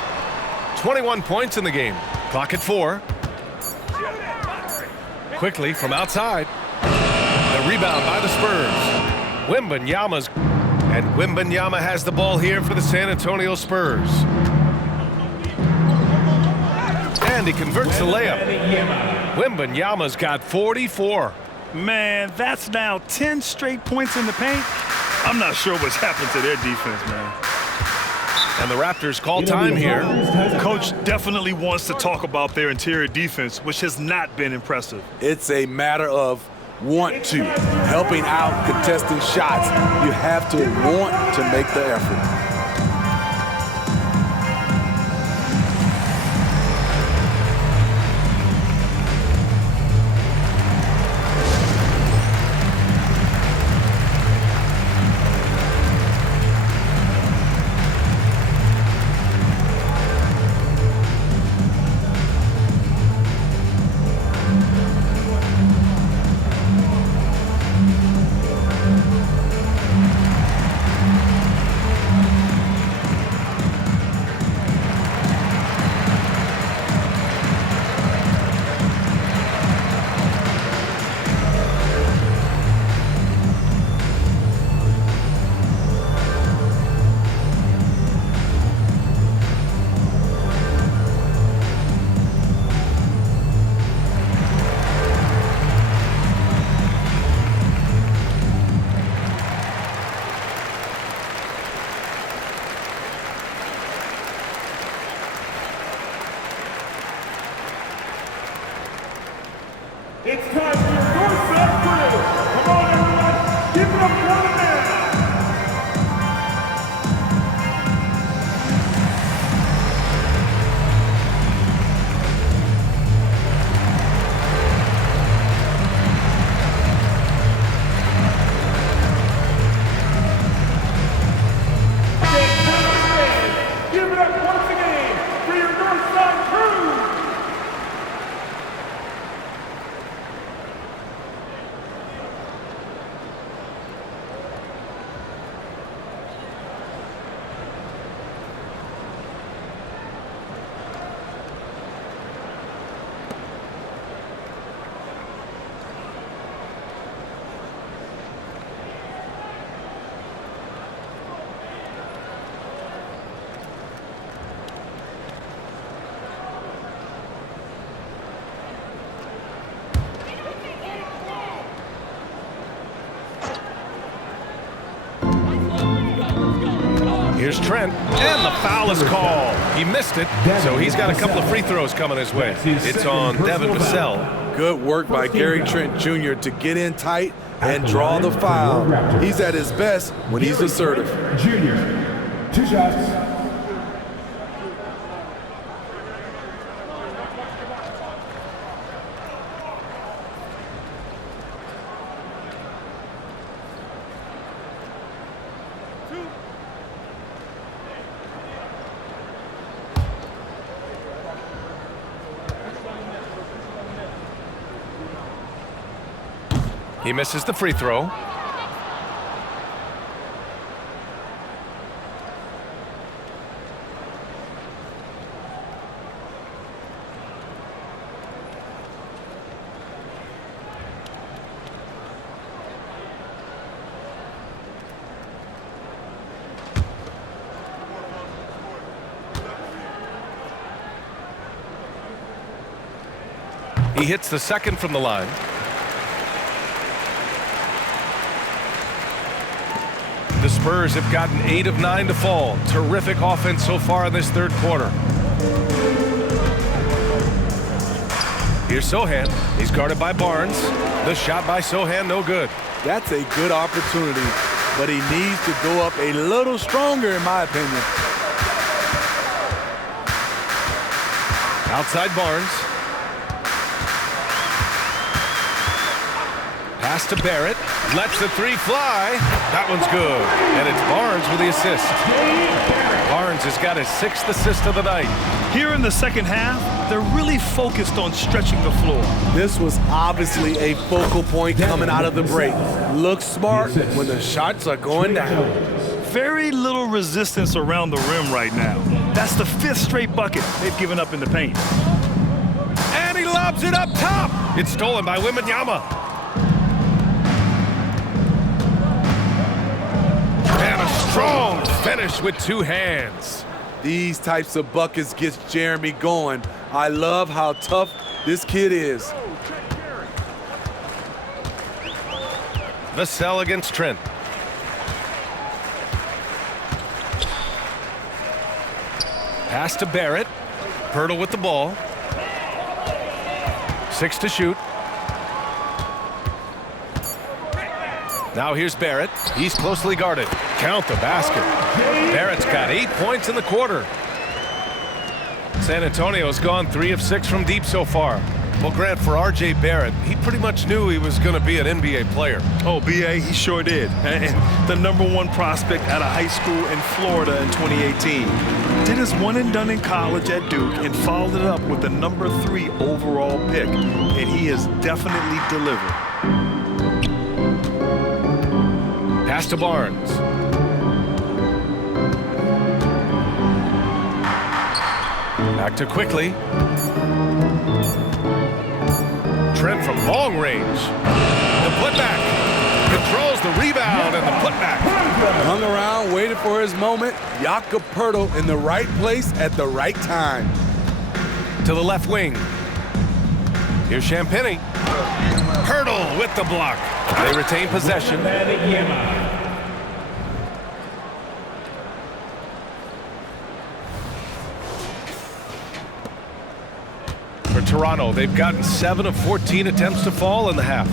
21 points in the game. Clock at 4. Quickly from outside. The rebound by the Spurs. Wembanyama has the ball here for the San Antonio Spurs. And he converts the layup. Wembanyama's got 44. Man, that's now 10 straight points in the paint. I'm not sure what's happened to their defense, man. And the Raptors call time here. Coach definitely wants to talk about their interior defense, which has not been impressive. It's a matter of want to, helping out, contesting shots. You have to want to make the effort. It's time for your doorstep crew. Come on, everyone. Give it up for the man. Here's Trent, and the foul is called. He missed it, so he's got a couple of free throws coming his way. It's on Devin Vassell. Good work by Gary Trent Jr. to get in tight and draw the foul. He's at his best when he's assertive. Junior, 2 shots. He misses the free throw. He hits the second from the line. The Spurs have gotten 8 of 9 to fall. Terrific offense so far in this third quarter. Here's Sohan. He's guarded by Barnes. The shot by Sohan, no good. That's a good opportunity, but he needs to go up a little stronger, in my opinion. Outside Barnes. Pass to Barrett. Lets the three fly. That one's good. And it's Barnes with the assist. Barnes has got his 6th assist of the night. Here in the second half, they're really focused on stretching the floor. This was obviously a focal point coming out of the break. Look smart when the shots are going down. Very little resistance around the rim right now. That's the 5th straight bucket they've given up in the paint. And he lobs it up top. It's stolen by Wembanyama. And a strong finish with 2 hands. These types of buckets gets Jeremy going. I love how tough this kid is. Vassell against Trent. Pass to Barrett. Pöltl with the ball. 6 to shoot. Now here's Barrett. He's closely guarded. Count the basket. Barrett's got 8 points in the quarter. San Antonio's gone 3 of 6 from deep so far. Well, Grant, for R.J. Barrett, he pretty much knew he was going to be an NBA player. Oh, B.A., he sure did. And the #1 prospect out of high school in Florida in 2018. Did his one and done in college at Duke and followed it up with the #3 overall pick. And he has definitely delivered. Pass to Barnes. Back to Quickly. Trent from long range. The putback. Controls the rebound and the putback. Hung around, waited for his moment. Jakob Pöltl in the right place at the right time. To the left wing. Here's Champagny. Pöltl with the block. They retain possession. For Toronto, they've gotten 7 of 14 attempts to fall in the half.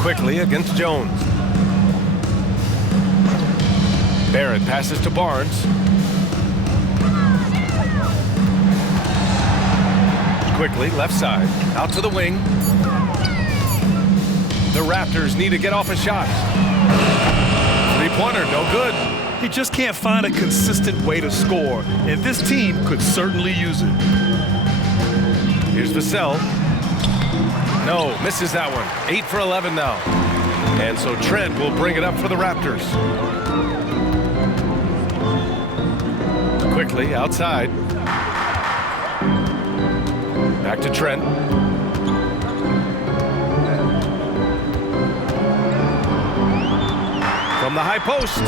Quickly against Jones. Barrett passes to Barnes. Quickly, left side, out to the wing. The Raptors need to get off a shot. 3-pointer, no good. He just can't find a consistent way to score, and this team could certainly use it. Here's Vassell. No, misses that one. 8 for 11 now. And so Trent will bring it up for the Raptors. Quickly, outside. Back to Trent. From the high post.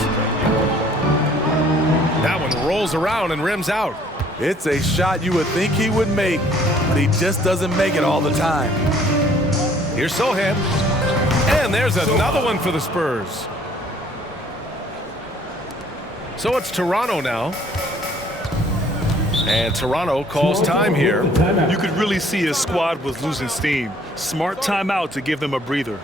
That one rolls around and rims out. It's a shot you would think he would make, but he just doesn't make it all the time. Here's Sohan. And there's another one for the Spurs. So it's Toronto now. And Toronto calls time here. You could really see his squad was losing steam. Smart timeout to give them a breather.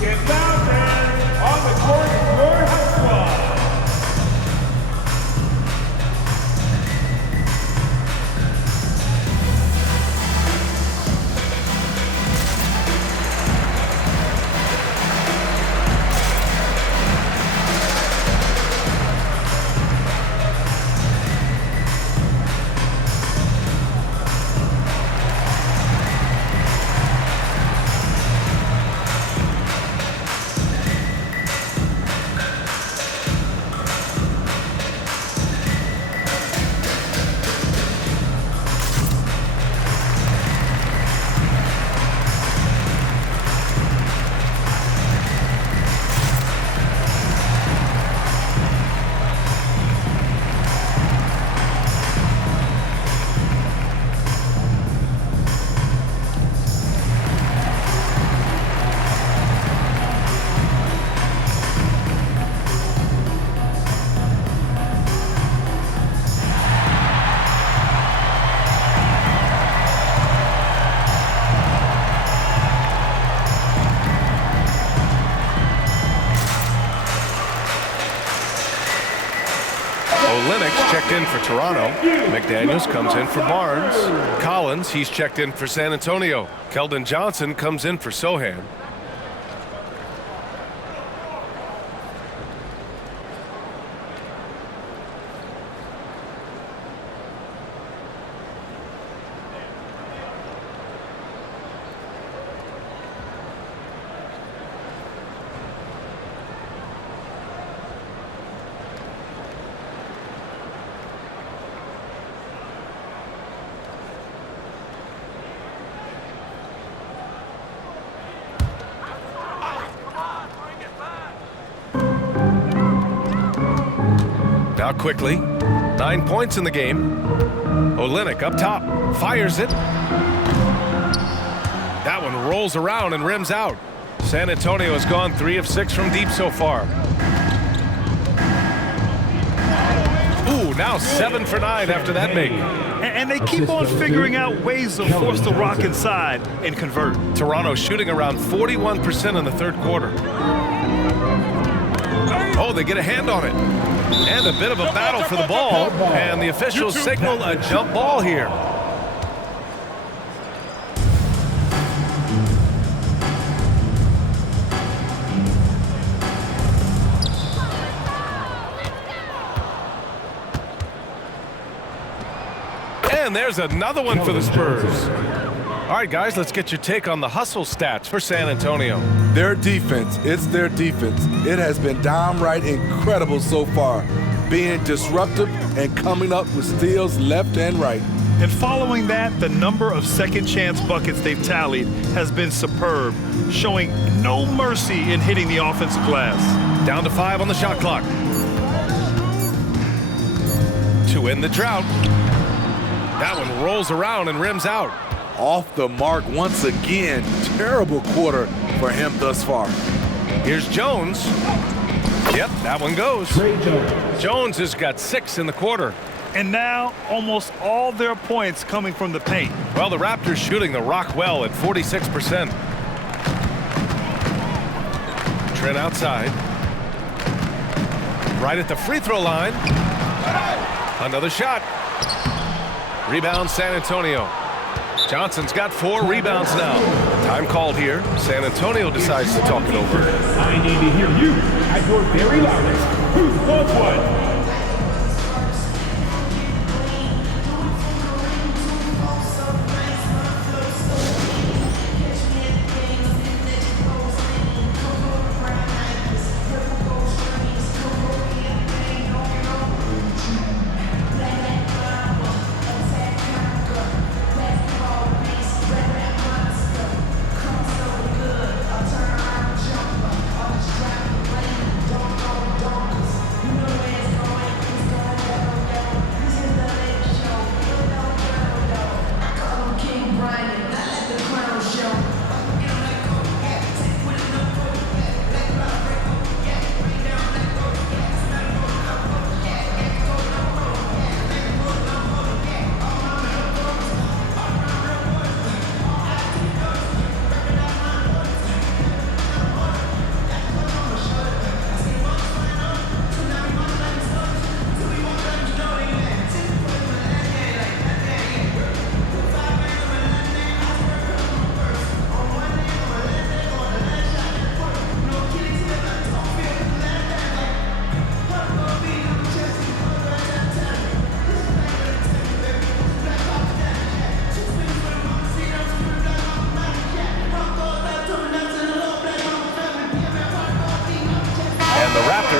Get down there on the court, your house squad. Olynyk checked in for Toronto. McDaniels comes in for Barnes. Collins, he's checked in for San Antonio. Keldon Johnson comes in for Sohan. Now quickly, 9 points in the game. Olynyk up top, fires it. That one rolls around and rims out. San Antonio has gone 3 of 6 from deep so far. Ooh, now 7 for 9 after that make. And they keep on figuring out ways to force the Rock inside and convert. Toronto shooting around 41% in the third quarter. Oh, they get a hand on it. And a bit of a battle for the ball. And the officials signal a jump ball here. And there's another one for the Spurs. All right, guys, let's get your take on the hustle stats for San Antonio. Their defense, it's their defense. It has been downright incredible so far, being disruptive and coming up with steals left and right. And following that, the number of second chance buckets they've tallied has been superb, showing no mercy in hitting the offensive glass. Down to 5 on the shot clock. To end the drought. That one rolls around and rims out. Off the mark once again. Terrible quarter for him thus far. Here's Jones. Yep, that one goes. Jones has got 6 in the quarter. And now almost all their points coming from the paint. Well, the Raptors shooting the rock well at 46%. Trent outside. Right at the free throw line. Another shot. Rebound San Antonio. Johnson's got 4 rebounds now. Time called here. San Antonio decides to talk it over. I need to hear you at your very loudest. Who wants one?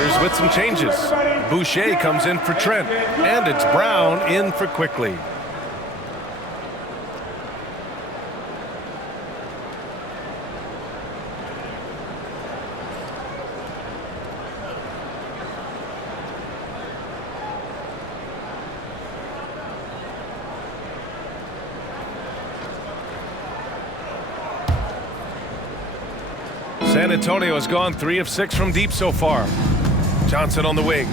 Raptors with some changes. Boucher comes in for Trent, and it's Brown in for Quickly. San Antonio has gone 3 of 6 from deep so far. Johnson on the wing.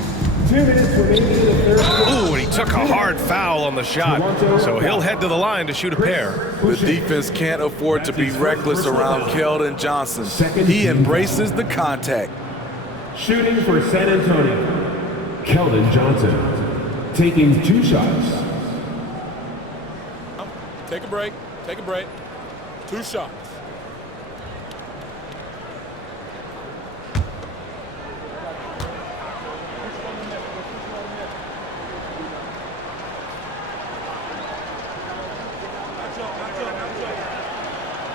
2 minutes remaining in the third. Ooh, and he took a hard foul on the shot. So he'll head to the line to shoot a pair. The defense can't afford to be reckless around Keldon Johnson. He embraces the contact. Shooting for San Antonio, Keldon Johnson, taking 2 shots. Take a break. Take a break. 2 shots.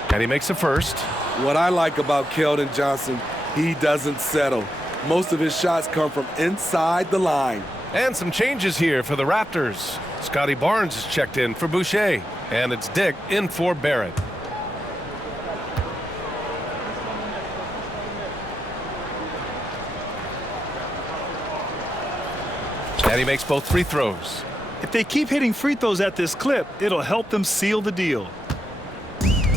And he makes the first. What I like about Keldon Johnson, he doesn't settle. Most of his shots come from inside the line. And some changes here for the Raptors. Scotty Barnes is checked in for Boucher. And it's Dick in for Barrett. And he makes both free throws. If they keep hitting free throws at this clip, it'll help them seal the deal.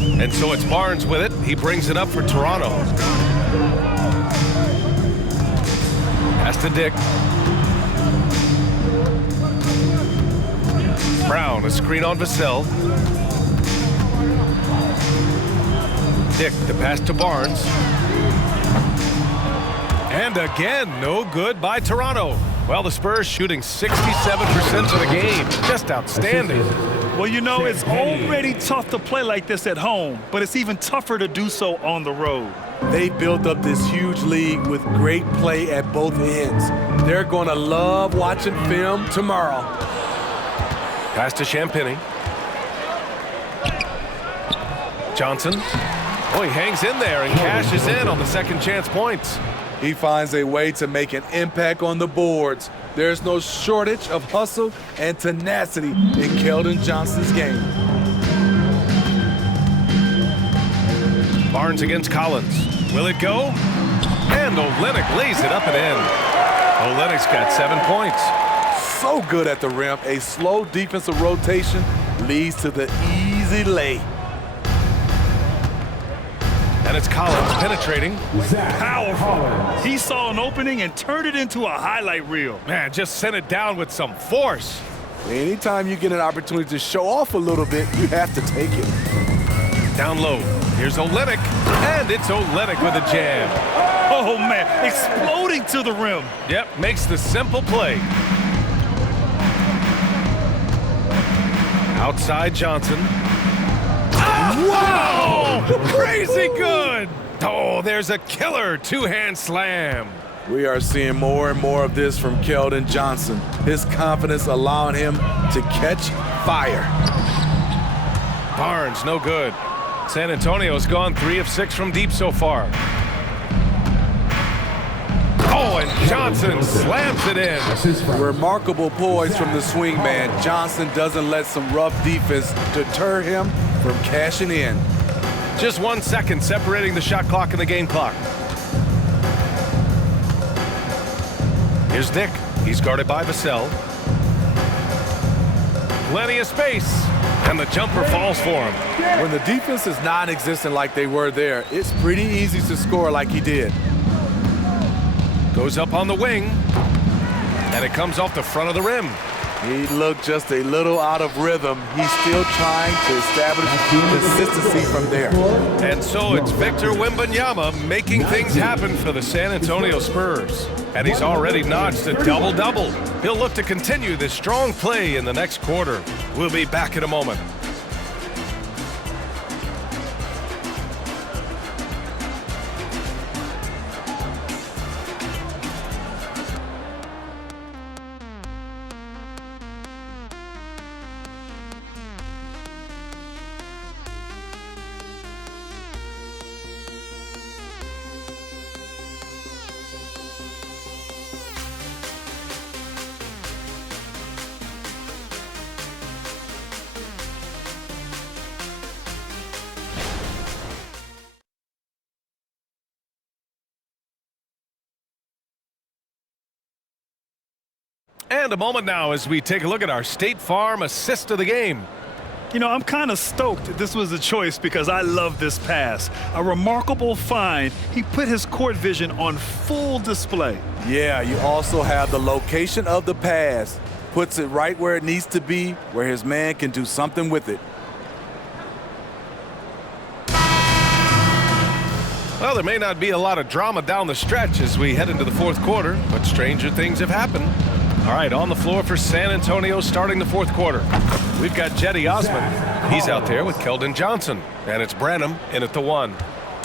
And so it's Barnes with it. He brings it up for Toronto. Pass to Dick. Brown, a screen on Vassell. Dick, the pass to Barnes. And again, no good by Toronto. Well, the Spurs shooting 67% for the game. Just outstanding. Well, you know, it's already tough to play like this at home, but it's even tougher to do so on the road. They built up this huge league with great play at both ends. They're going to love watching film tomorrow. Pass to Champagny. Johnson. Oh, he hangs in there and cashes in on the second chance points. He finds a way to make an impact on the boards. There's no shortage of hustle and tenacity in Keldon Johnson's game. Barnes against Collins. Will it go? And Olynyk lays it up and in. Olynyk's got 7 points. So good at the rim. A slow defensive rotation leads to the easy lay. And it's Collins penetrating. Powerful. He saw an opening and turned it into a highlight reel. Man, just sent it down with some force. Anytime you get an opportunity to show off a little bit, you have to take it. Down low. Here's Olynyk. And it's Olynyk with a jam. Oh, man. Exploding to the rim. Yep, makes the simple play. Outside Johnson. Wow! Crazy good! Oh, there's a killer two-hand slam. We are seeing more and more of this from Keldon Johnson. His confidence allowing him to catch fire. Barnes, no good. San Antonio's gone 3 of 6 from deep so far. Oh, and Johnson slams it in. Remarkable poise from the swing man. Johnson doesn't let some rough defense deter him from cashing in. Just 1 second separating the shot clock and the game clock. Here's Dick. He's guarded by Vassell. Plenty of space. And the jumper falls for him. When the defense is non-existent like they were there, it's pretty easy to score like he did. Goes up on the wing. And it comes off the front of the rim. He looked just a little out of rhythm. He's still trying to establish consistency from there. And so it's Victor Wembanyama making things happen for the San Antonio Spurs. And he's already notched a double-double. He'll look to continue this strong play in the next quarter. We'll be back in a moment. And a moment now as we take a look at our State Farm assist of the game. You know, I'm kind of stoked this was a choice because I love this pass. A remarkable find. He put his court vision on full display. Yeah, you also have the location of the pass. Puts it right where it needs to be, where his man can do something with it. Well, there may not be a lot of drama down the stretch as we head into the fourth quarter, but stranger things have happened. All right, on the floor for San Antonio starting the fourth quarter. We've got Cedi Osman. He's out there with Keldon Johnson. And it's Branham in at the 1.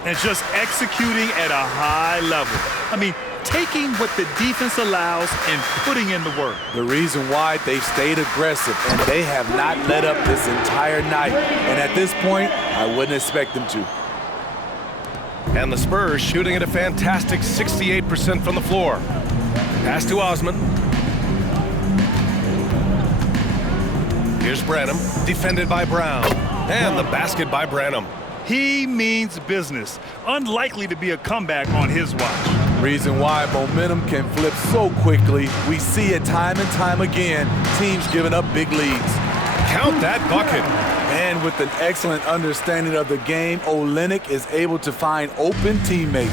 And just executing at a high level. I mean, taking what the defense allows and putting in the work. The reason why they've stayed aggressive and they have not let up this entire night. And at this point, I wouldn't expect them to. And the Spurs shooting at a fantastic 68% from the floor. Pass to Osman. Here's Branham, defended by Brown. And the basket by Branham. He means business. Unlikely to be a comeback on his watch. Reason why momentum can flip so quickly. We see it time and time again. Teams giving up big leads. Count that bucket. And with an excellent understanding of the game, Olynyk is able to find open teammates.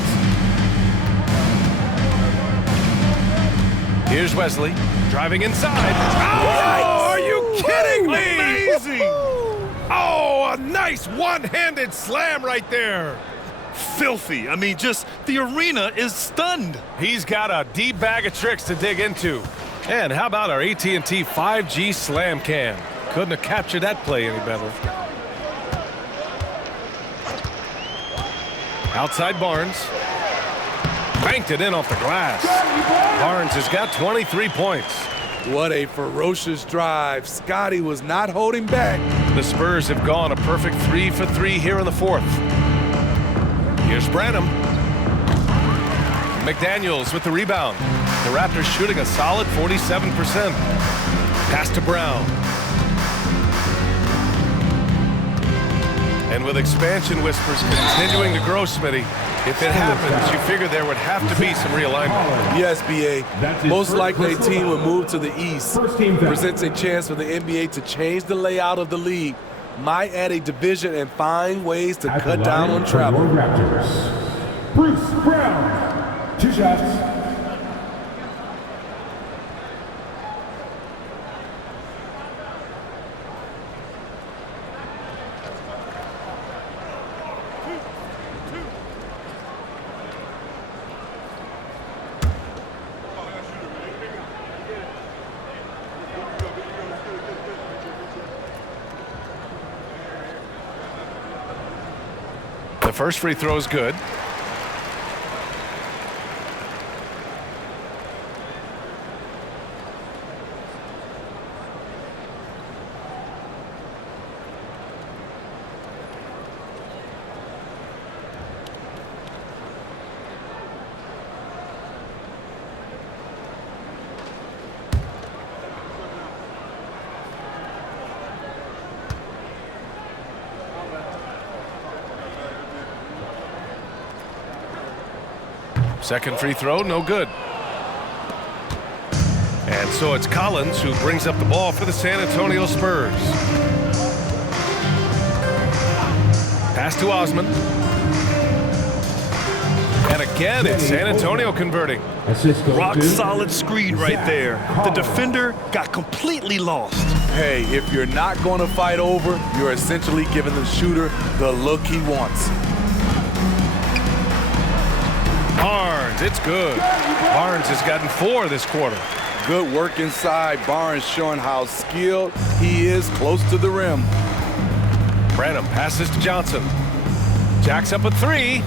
Here's Wesley, driving inside. Oh, are you kidding me? Amazing! Oh, a nice one-handed slam right there. Filthy. I mean, just the arena is stunned. He's got a deep bag of tricks to dig into. And how about our AT&T 5G slam cam? Couldn't have captured that play any better. Outside Barnes. Banked it in off the glass. Barnes has got 23 points. What a ferocious drive. Scotty was not holding back. The Spurs have gone a perfect 3 for 3 here in the fourth. Here's Branham. McDaniels with the rebound. The Raptors shooting a solid 47%. Pass to Brown. And with expansion whispers continuing to grow, Smitty, if it happens, you figure there would have to be some realignment. Yes, B.A. Most likely a team will move to the east. Presents a chance for the NBA to change the layout of the league. Might add a division and find ways to cut down on travel. Raptors. Bruce Brown, 2 shots. The first free throw is good. Second free throw, no good. And so it's Collins who brings up the ball for the San Antonio Spurs. Pass to Osman. And again, it's San Antonio converting. Rock solid screen right there. The defender got completely lost. Hey, if you're not going to fight over, you're essentially giving the shooter the look he wants. Barnes, it's good. Barnes has gotten 4 this quarter. Good work inside. Barnes showing how skilled he is close to the rim. Branham passes to Johnson. Jacks up a 3.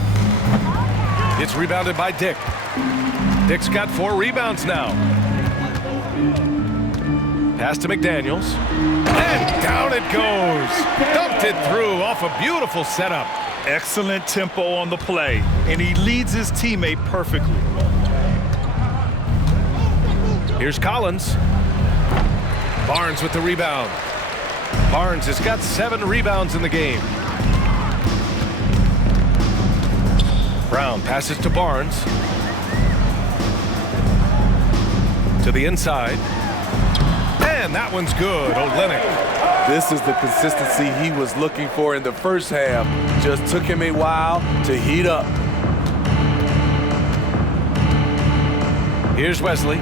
It's rebounded by Dick. Dick's got 4 rebounds now. Pass to McDaniels. And down it goes. Dumped it through off a beautiful setup. Excellent tempo on the play, and he leads his teammate perfectly. Here's Collins. Barnes with the rebound. Barnes has got 7 rebounds in the game. Brown passes to Barnes. To the inside. And that one's good. Olynyk. This is the consistency he was looking for in the first half. Just took him a while to heat up. Here's Wesley.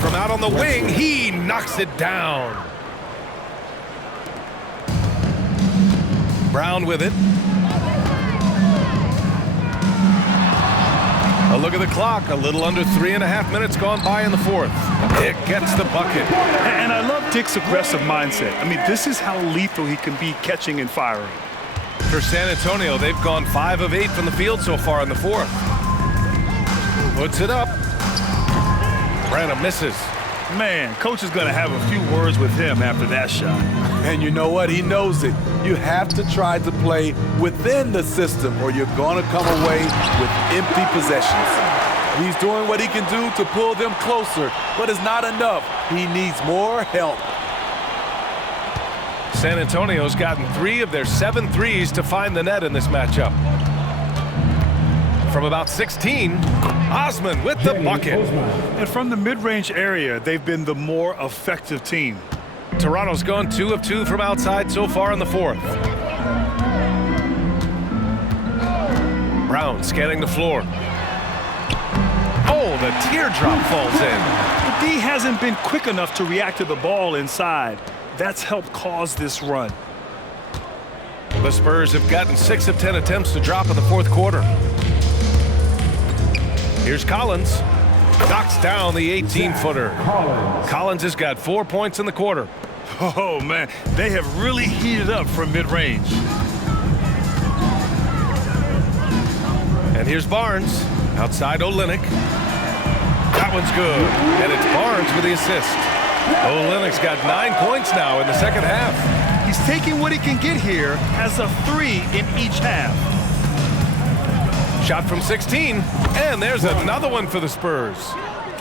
From out on the wing, he knocks it down. Brown with it. A look at the clock. A little under 3.5 minutes gone by in the fourth. Dick gets the bucket. And I love Dick's aggressive mindset. I mean, this is how lethal he can be catching and firing. For San Antonio, they've gone 5 of 8 from the field so far in the fourth. Puts it up. Branham misses. Man, coach is going to have a few words with him after that shot. And you know what? He knows it. You have to try to play within the system or you're going to come away with empty possessions. He's doing what he can do to pull them closer, but it's not enough. He needs more help. San Antonio's gotten 3 of their 7 threes to find the net in this matchup. From about 16, Osman with the bucket. And from the mid-range area, they've been the more effective team. Toronto's gone 2 of 2 from outside so far in the fourth. Brown scanning the floor. Oh, the teardrop falls in. The D hasn't been quick enough to react to the ball inside. That's helped cause this run. The Spurs have gotten 6 of 10 attempts to drop in the fourth quarter. Here's Collins. Knocks down the 18-footer. Collins has got 4 points in the quarter. Oh, man, they have really heated up from mid-range. And here's Barnes. Outside Olynyk. That one's good. And it's Barnes with the assist. Olynyk's got 9 points now in the second half. He's taking what he can get here as a 3 in each half. Shot from 16, and there's another one for the Spurs.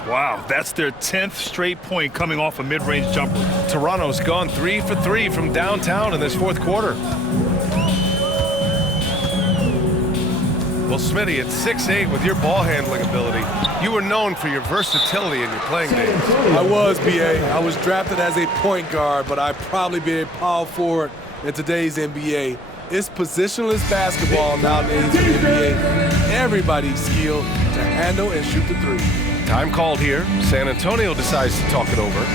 Wow, that's their 10th straight point coming off a mid-range jumper. Toronto's gone 3 for 3 from downtown in this fourth quarter. Well, Smitty, at 6'8" with your ball handling ability, you were known for your versatility in your playing days. I was, BA. I was drafted as a point guard, but I'd probably be a power forward in today's NBA. It's positionless basketball nowadays in the NBA. Everybody's skilled to handle and shoot the 3. Time called here. San Antonio decides to talk it over.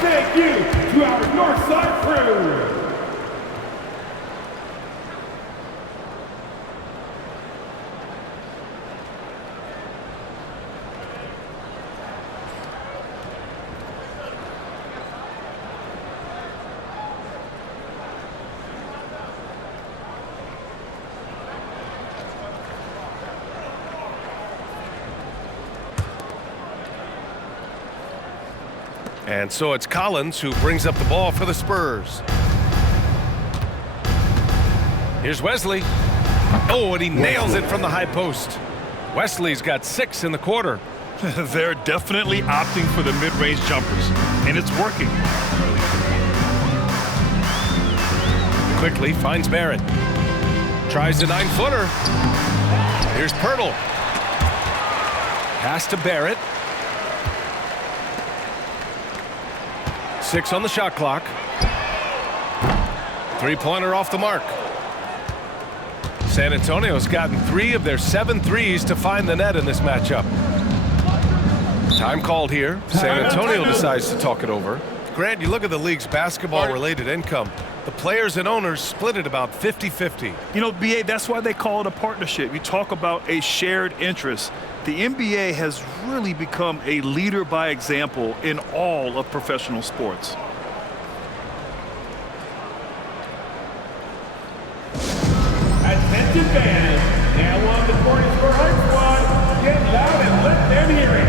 Thank you to our Northside crew. And so it's Collins who brings up the ball for the Spurs. Here's Wesley. Oh, and he nails it from the high post. Wesley's got 6 in the quarter. They're definitely opting for the mid-range jumpers, and it's working. Quickly finds Barrett. Tries the 9-footer. Here's Pöltl. Pass to Barrett. 6 on the shot clock. Three-pointer off the mark. San Antonio's gotten 3 of their 7 threes to find the net in this matchup. Time called here. San Antonio decides to talk it over. Grant, you look at the league's basketball-related income. The players and owners split it about 50-50. You know, BA, that's why they call it a partnership. You talk about a shared interest. The NBA has really become a leader by example in all of professional sports. Attention fans, now on the court is for Hype Squad. Get loud and let them hear it.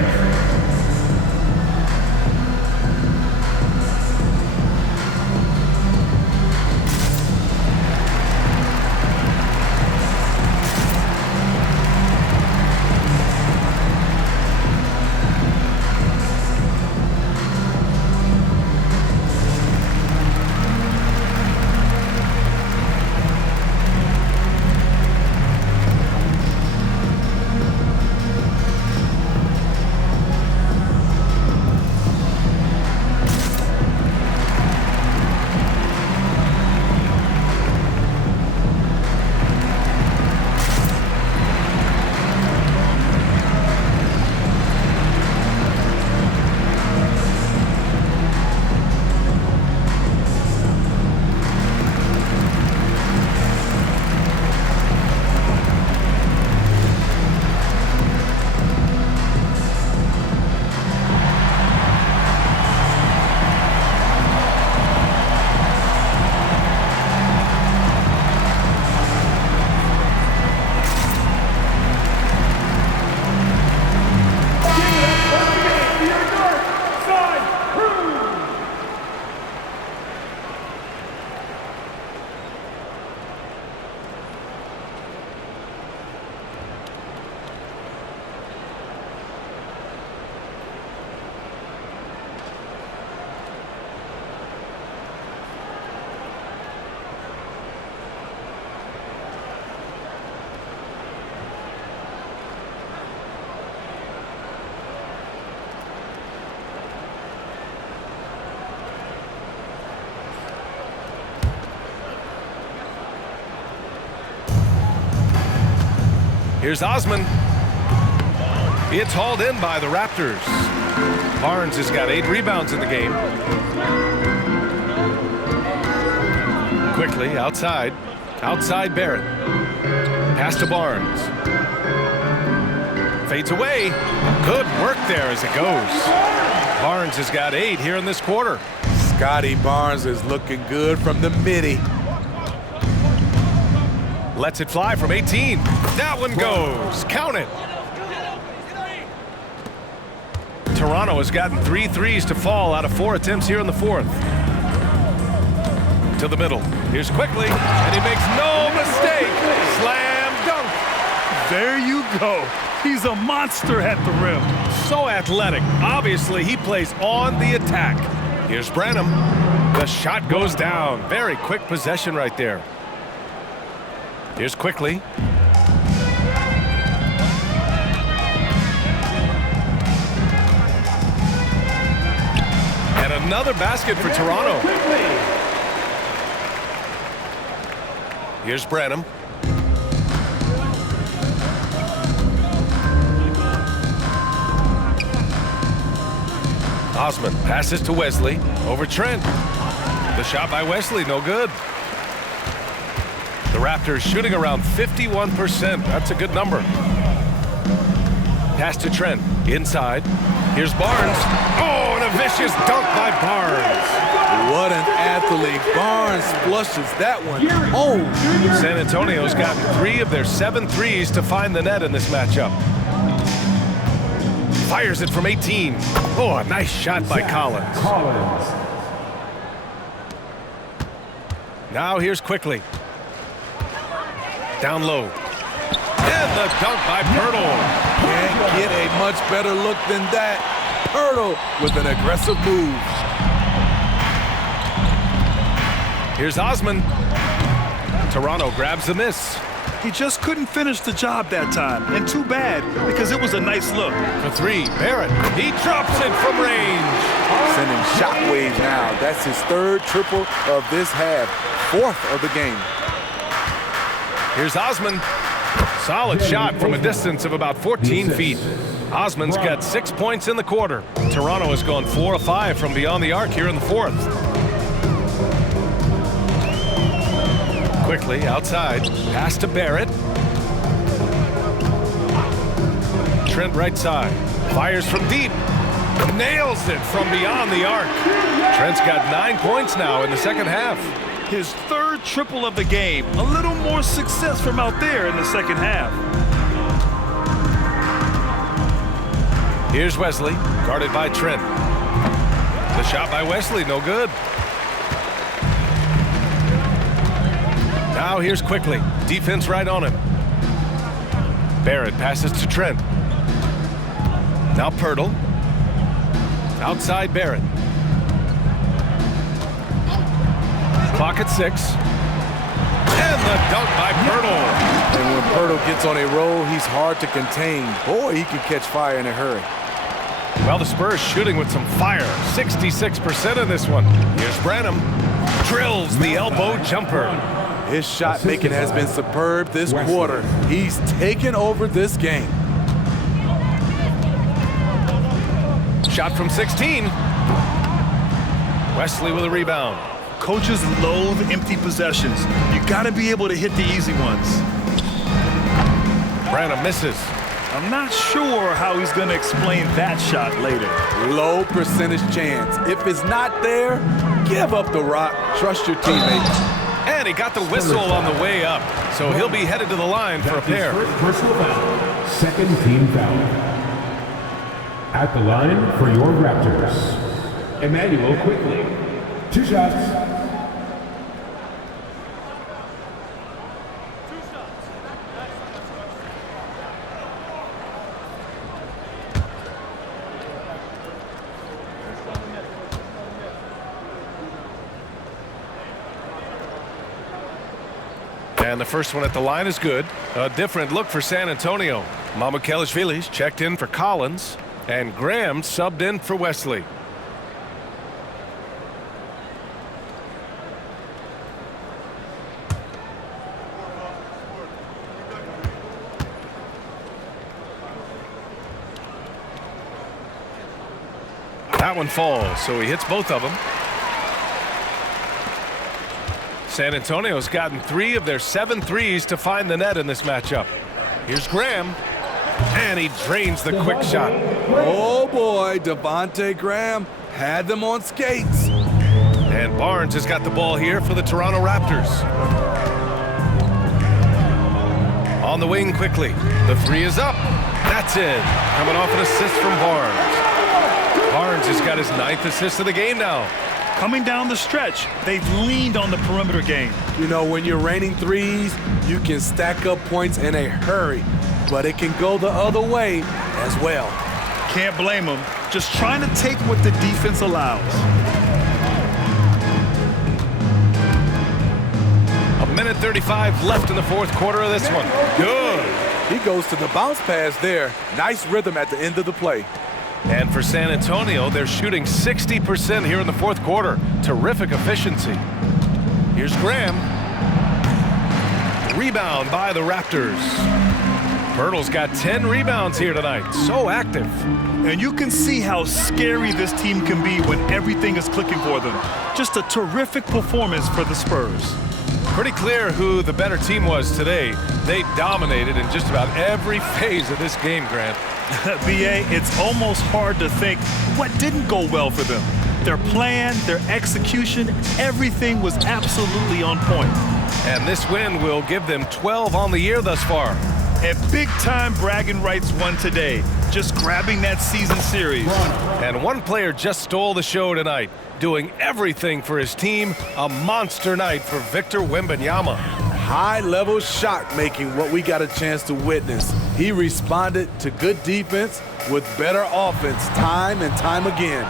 Here's Osman. It's hauled in by the Raptors. Barnes has got 8 rebounds in the game. Quickly, outside. Outside Barrett. Pass to Barnes. Fades away. Good work there as it goes. Barnes has got 8 here in this quarter. Scotty Barnes is looking good from the midi. Lets it fly from 18. That one goes. Count it. Toronto has gotten 3 threes to fall out of 4 attempts here in the fourth. To the middle. Here's Quickly, and he makes no mistake. Slam dunk. There you go. He's a monster at the rim. So athletic. Obviously, he plays on the attack. Here's Branham. The shot goes down. Very quick possession right there. Here's Quickly. And another basket for Toronto. Here's Branham. Osman passes to Wesley. Over Trent. The shot by Wesley, no good. The Raptors shooting around 51%. That's a good number. Pass to Trent. Inside. Here's Barnes. Oh, and a vicious dunk by Barnes. What an athlete. Barnes flushes that one home. San Antonio's gotten 3 of their 7 threes to find the net in this matchup. Fires it from 18. Oh, a nice shot by Collins. Now here's Quickly. Down low. And the dunk by Pöltl. Can't get a much better look than that. Pöltl with an aggressive move. Here's Osman. Toronto grabs the miss. He just couldn't finish the job that time. And too bad, because it was a nice look. For three, Barrett. He drops it from range. Sending shockwaves now. That's his third triple of this half. Fourth of the game. Here's Osman. Solid shot from a distance of about 14 feet. Osman's got 6 points in the quarter. Toronto has gone 4 of 5 from beyond the arc here in the fourth. Quickly outside, pass to Barrett. Trent right side, fires from deep, nails it from beyond the arc. Trent's got 9 points now in the second half. His third triple of the game. A little more success from out there in the second half. Here's Wesley, guarded by Trent. The shot by Wesley, no good. Now here's Quickly. Defense right on him. Barrett passes to Trent. Now Pöltl. Outside Barrett. Clock at 6. And the dunk by Pöltl. And when Pöltl gets on a roll, he's hard to contain. Boy, he can catch fire in a hurry. Well, the Spurs shooting with some fire. 66% in this one. Here's Branham. Drills the elbow jumper. His shot making has been superb this quarter. He's taken over this game. Shot from 16. Wesley with a rebound. Coaches loathe empty possessions. You got to be able to hit the easy ones. Branham misses. I'm not sure how he's going to explain that shot later. Low percentage chance. If it's not there, give up the rock. Trust your teammates. And he got the whistle on the way up, so he'll be headed to the line for a pair. Personal foul. Second team foul. At the line for your Raptors, Emmanuel Quickly. 2 shots. And the first one at the line is good. A different look for San Antonio. Mamukelashvili's checked in for Collins, and Graham subbed in for Wesley. That one falls, so he hits both of them. San Antonio's gotten 3 of their 7 threes to find the net in this matchup. Here's Graham, and he drains the quick shot. Oh boy, Devontae Graham had them on skates. And Barnes has got the ball here for the Toronto Raptors. On the wing quickly. The 3 is up. That's in. Coming off an assist from Barnes. Barnes has got his 9th assist of the game now. Coming down the stretch, they've leaned on the perimeter game. You know, when you're raining threes, you can stack up points in a hurry, but it can go the other way as well. Can't blame them. Just trying to take what the defense allows. A minute 35 left in the fourth quarter of this one. Good. He goes to the bounce pass there. Nice rhythm at the end of the play. And for San Antonio, they're shooting 60% here in the fourth quarter. Terrific efficiency. Here's Graham. Rebound by the Raptors. Pöltl's got 10 rebounds here tonight. So active. And you can see how scary this team can be when everything is clicking for them. Just a terrific performance for the Spurs. Pretty clear who the better team was today. They dominated in just about every phase of this game, Grant. B.A., it's almost hard to think what didn't go well for them. Their plan, their execution, everything was absolutely on point. And this win will give them 12 on the year thus far. And big-time bragging rights won today, just grabbing that season series. And one player just stole the show tonight, doing everything for his team. A monster night for Victor Wembanyama. High-level shot making, what we got a chance to witness. He responded to good defense with better offense time and time again.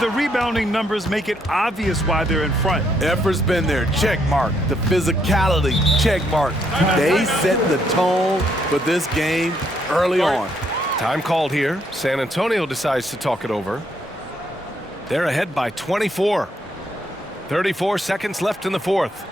The rebounding numbers make it obvious why they're in front. Effort's been there, check mark. The physicality, check mark. They set the tone for this game early on. Time called here. San Antonio decides to talk it over. They're ahead by 24. 34 seconds left in the fourth.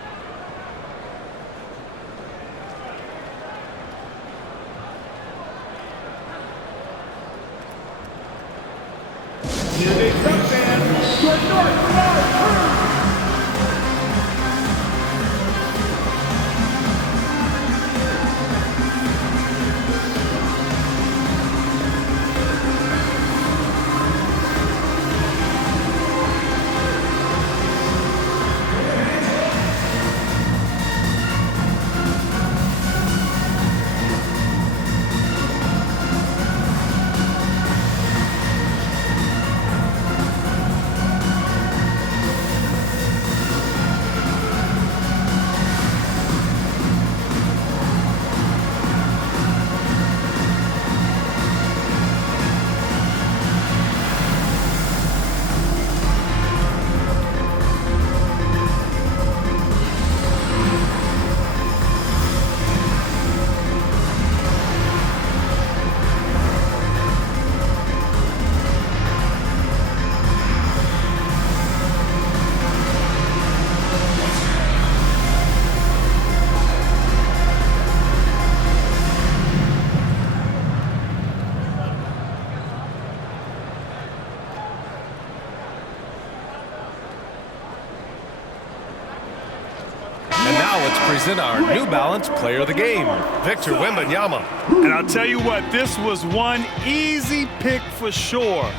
Present our New Balance Player of the Game, Victor Wembanyama. And I'll tell you what, this was one easy pick for sure.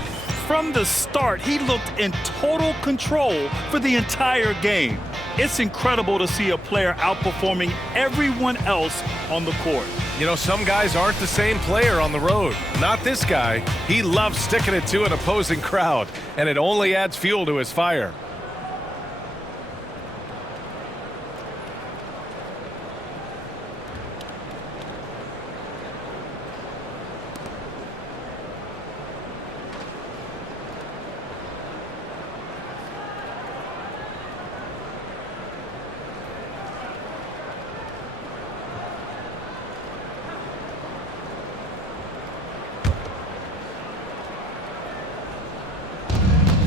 From the start, he looked in total control for the entire game. It's incredible to see a player outperforming everyone else on the court. You know, some guys aren't the same player on the road. Not this guy. He loves sticking it to an opposing crowd, and it only adds fuel to his fire.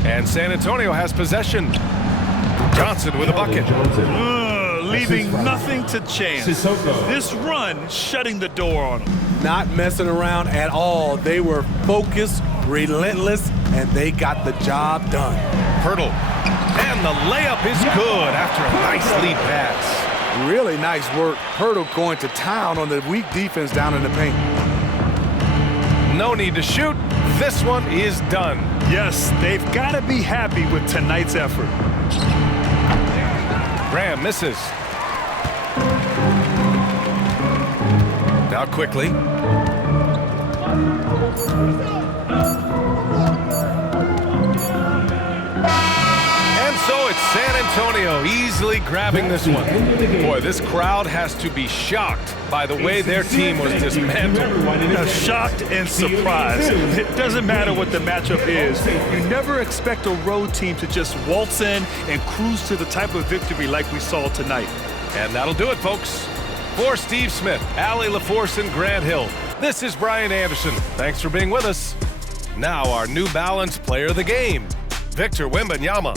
And San Antonio has possession. Johnson with a bucket. Leaving nothing to chance. This run shutting the door on them. Not messing around at all. They were focused, relentless, and they got the job done. Pöltl. And the layup is good after a nice lead pass. Really nice work. Pöltl going to town on the weak defense down in the paint. No need to shoot. This one is done. Yes, they've got to be happy with tonight's effort. Graham misses. Now quickly. And so it's San Antonio easily grabbing this one. Boy, this crowd has to be shocked by the way their team was dismantled. Shocked and surprised. It doesn't matter what the matchup is. You never expect a road team to just waltz in and cruise to the type of victory like we saw tonight. And that'll do it, folks. For Steve Smith, Allie LaForce, and Grant Hill, this is Brian Anderson. Thanks for being with us. Now our New Balance Player of the Game, Victor Wembanyama.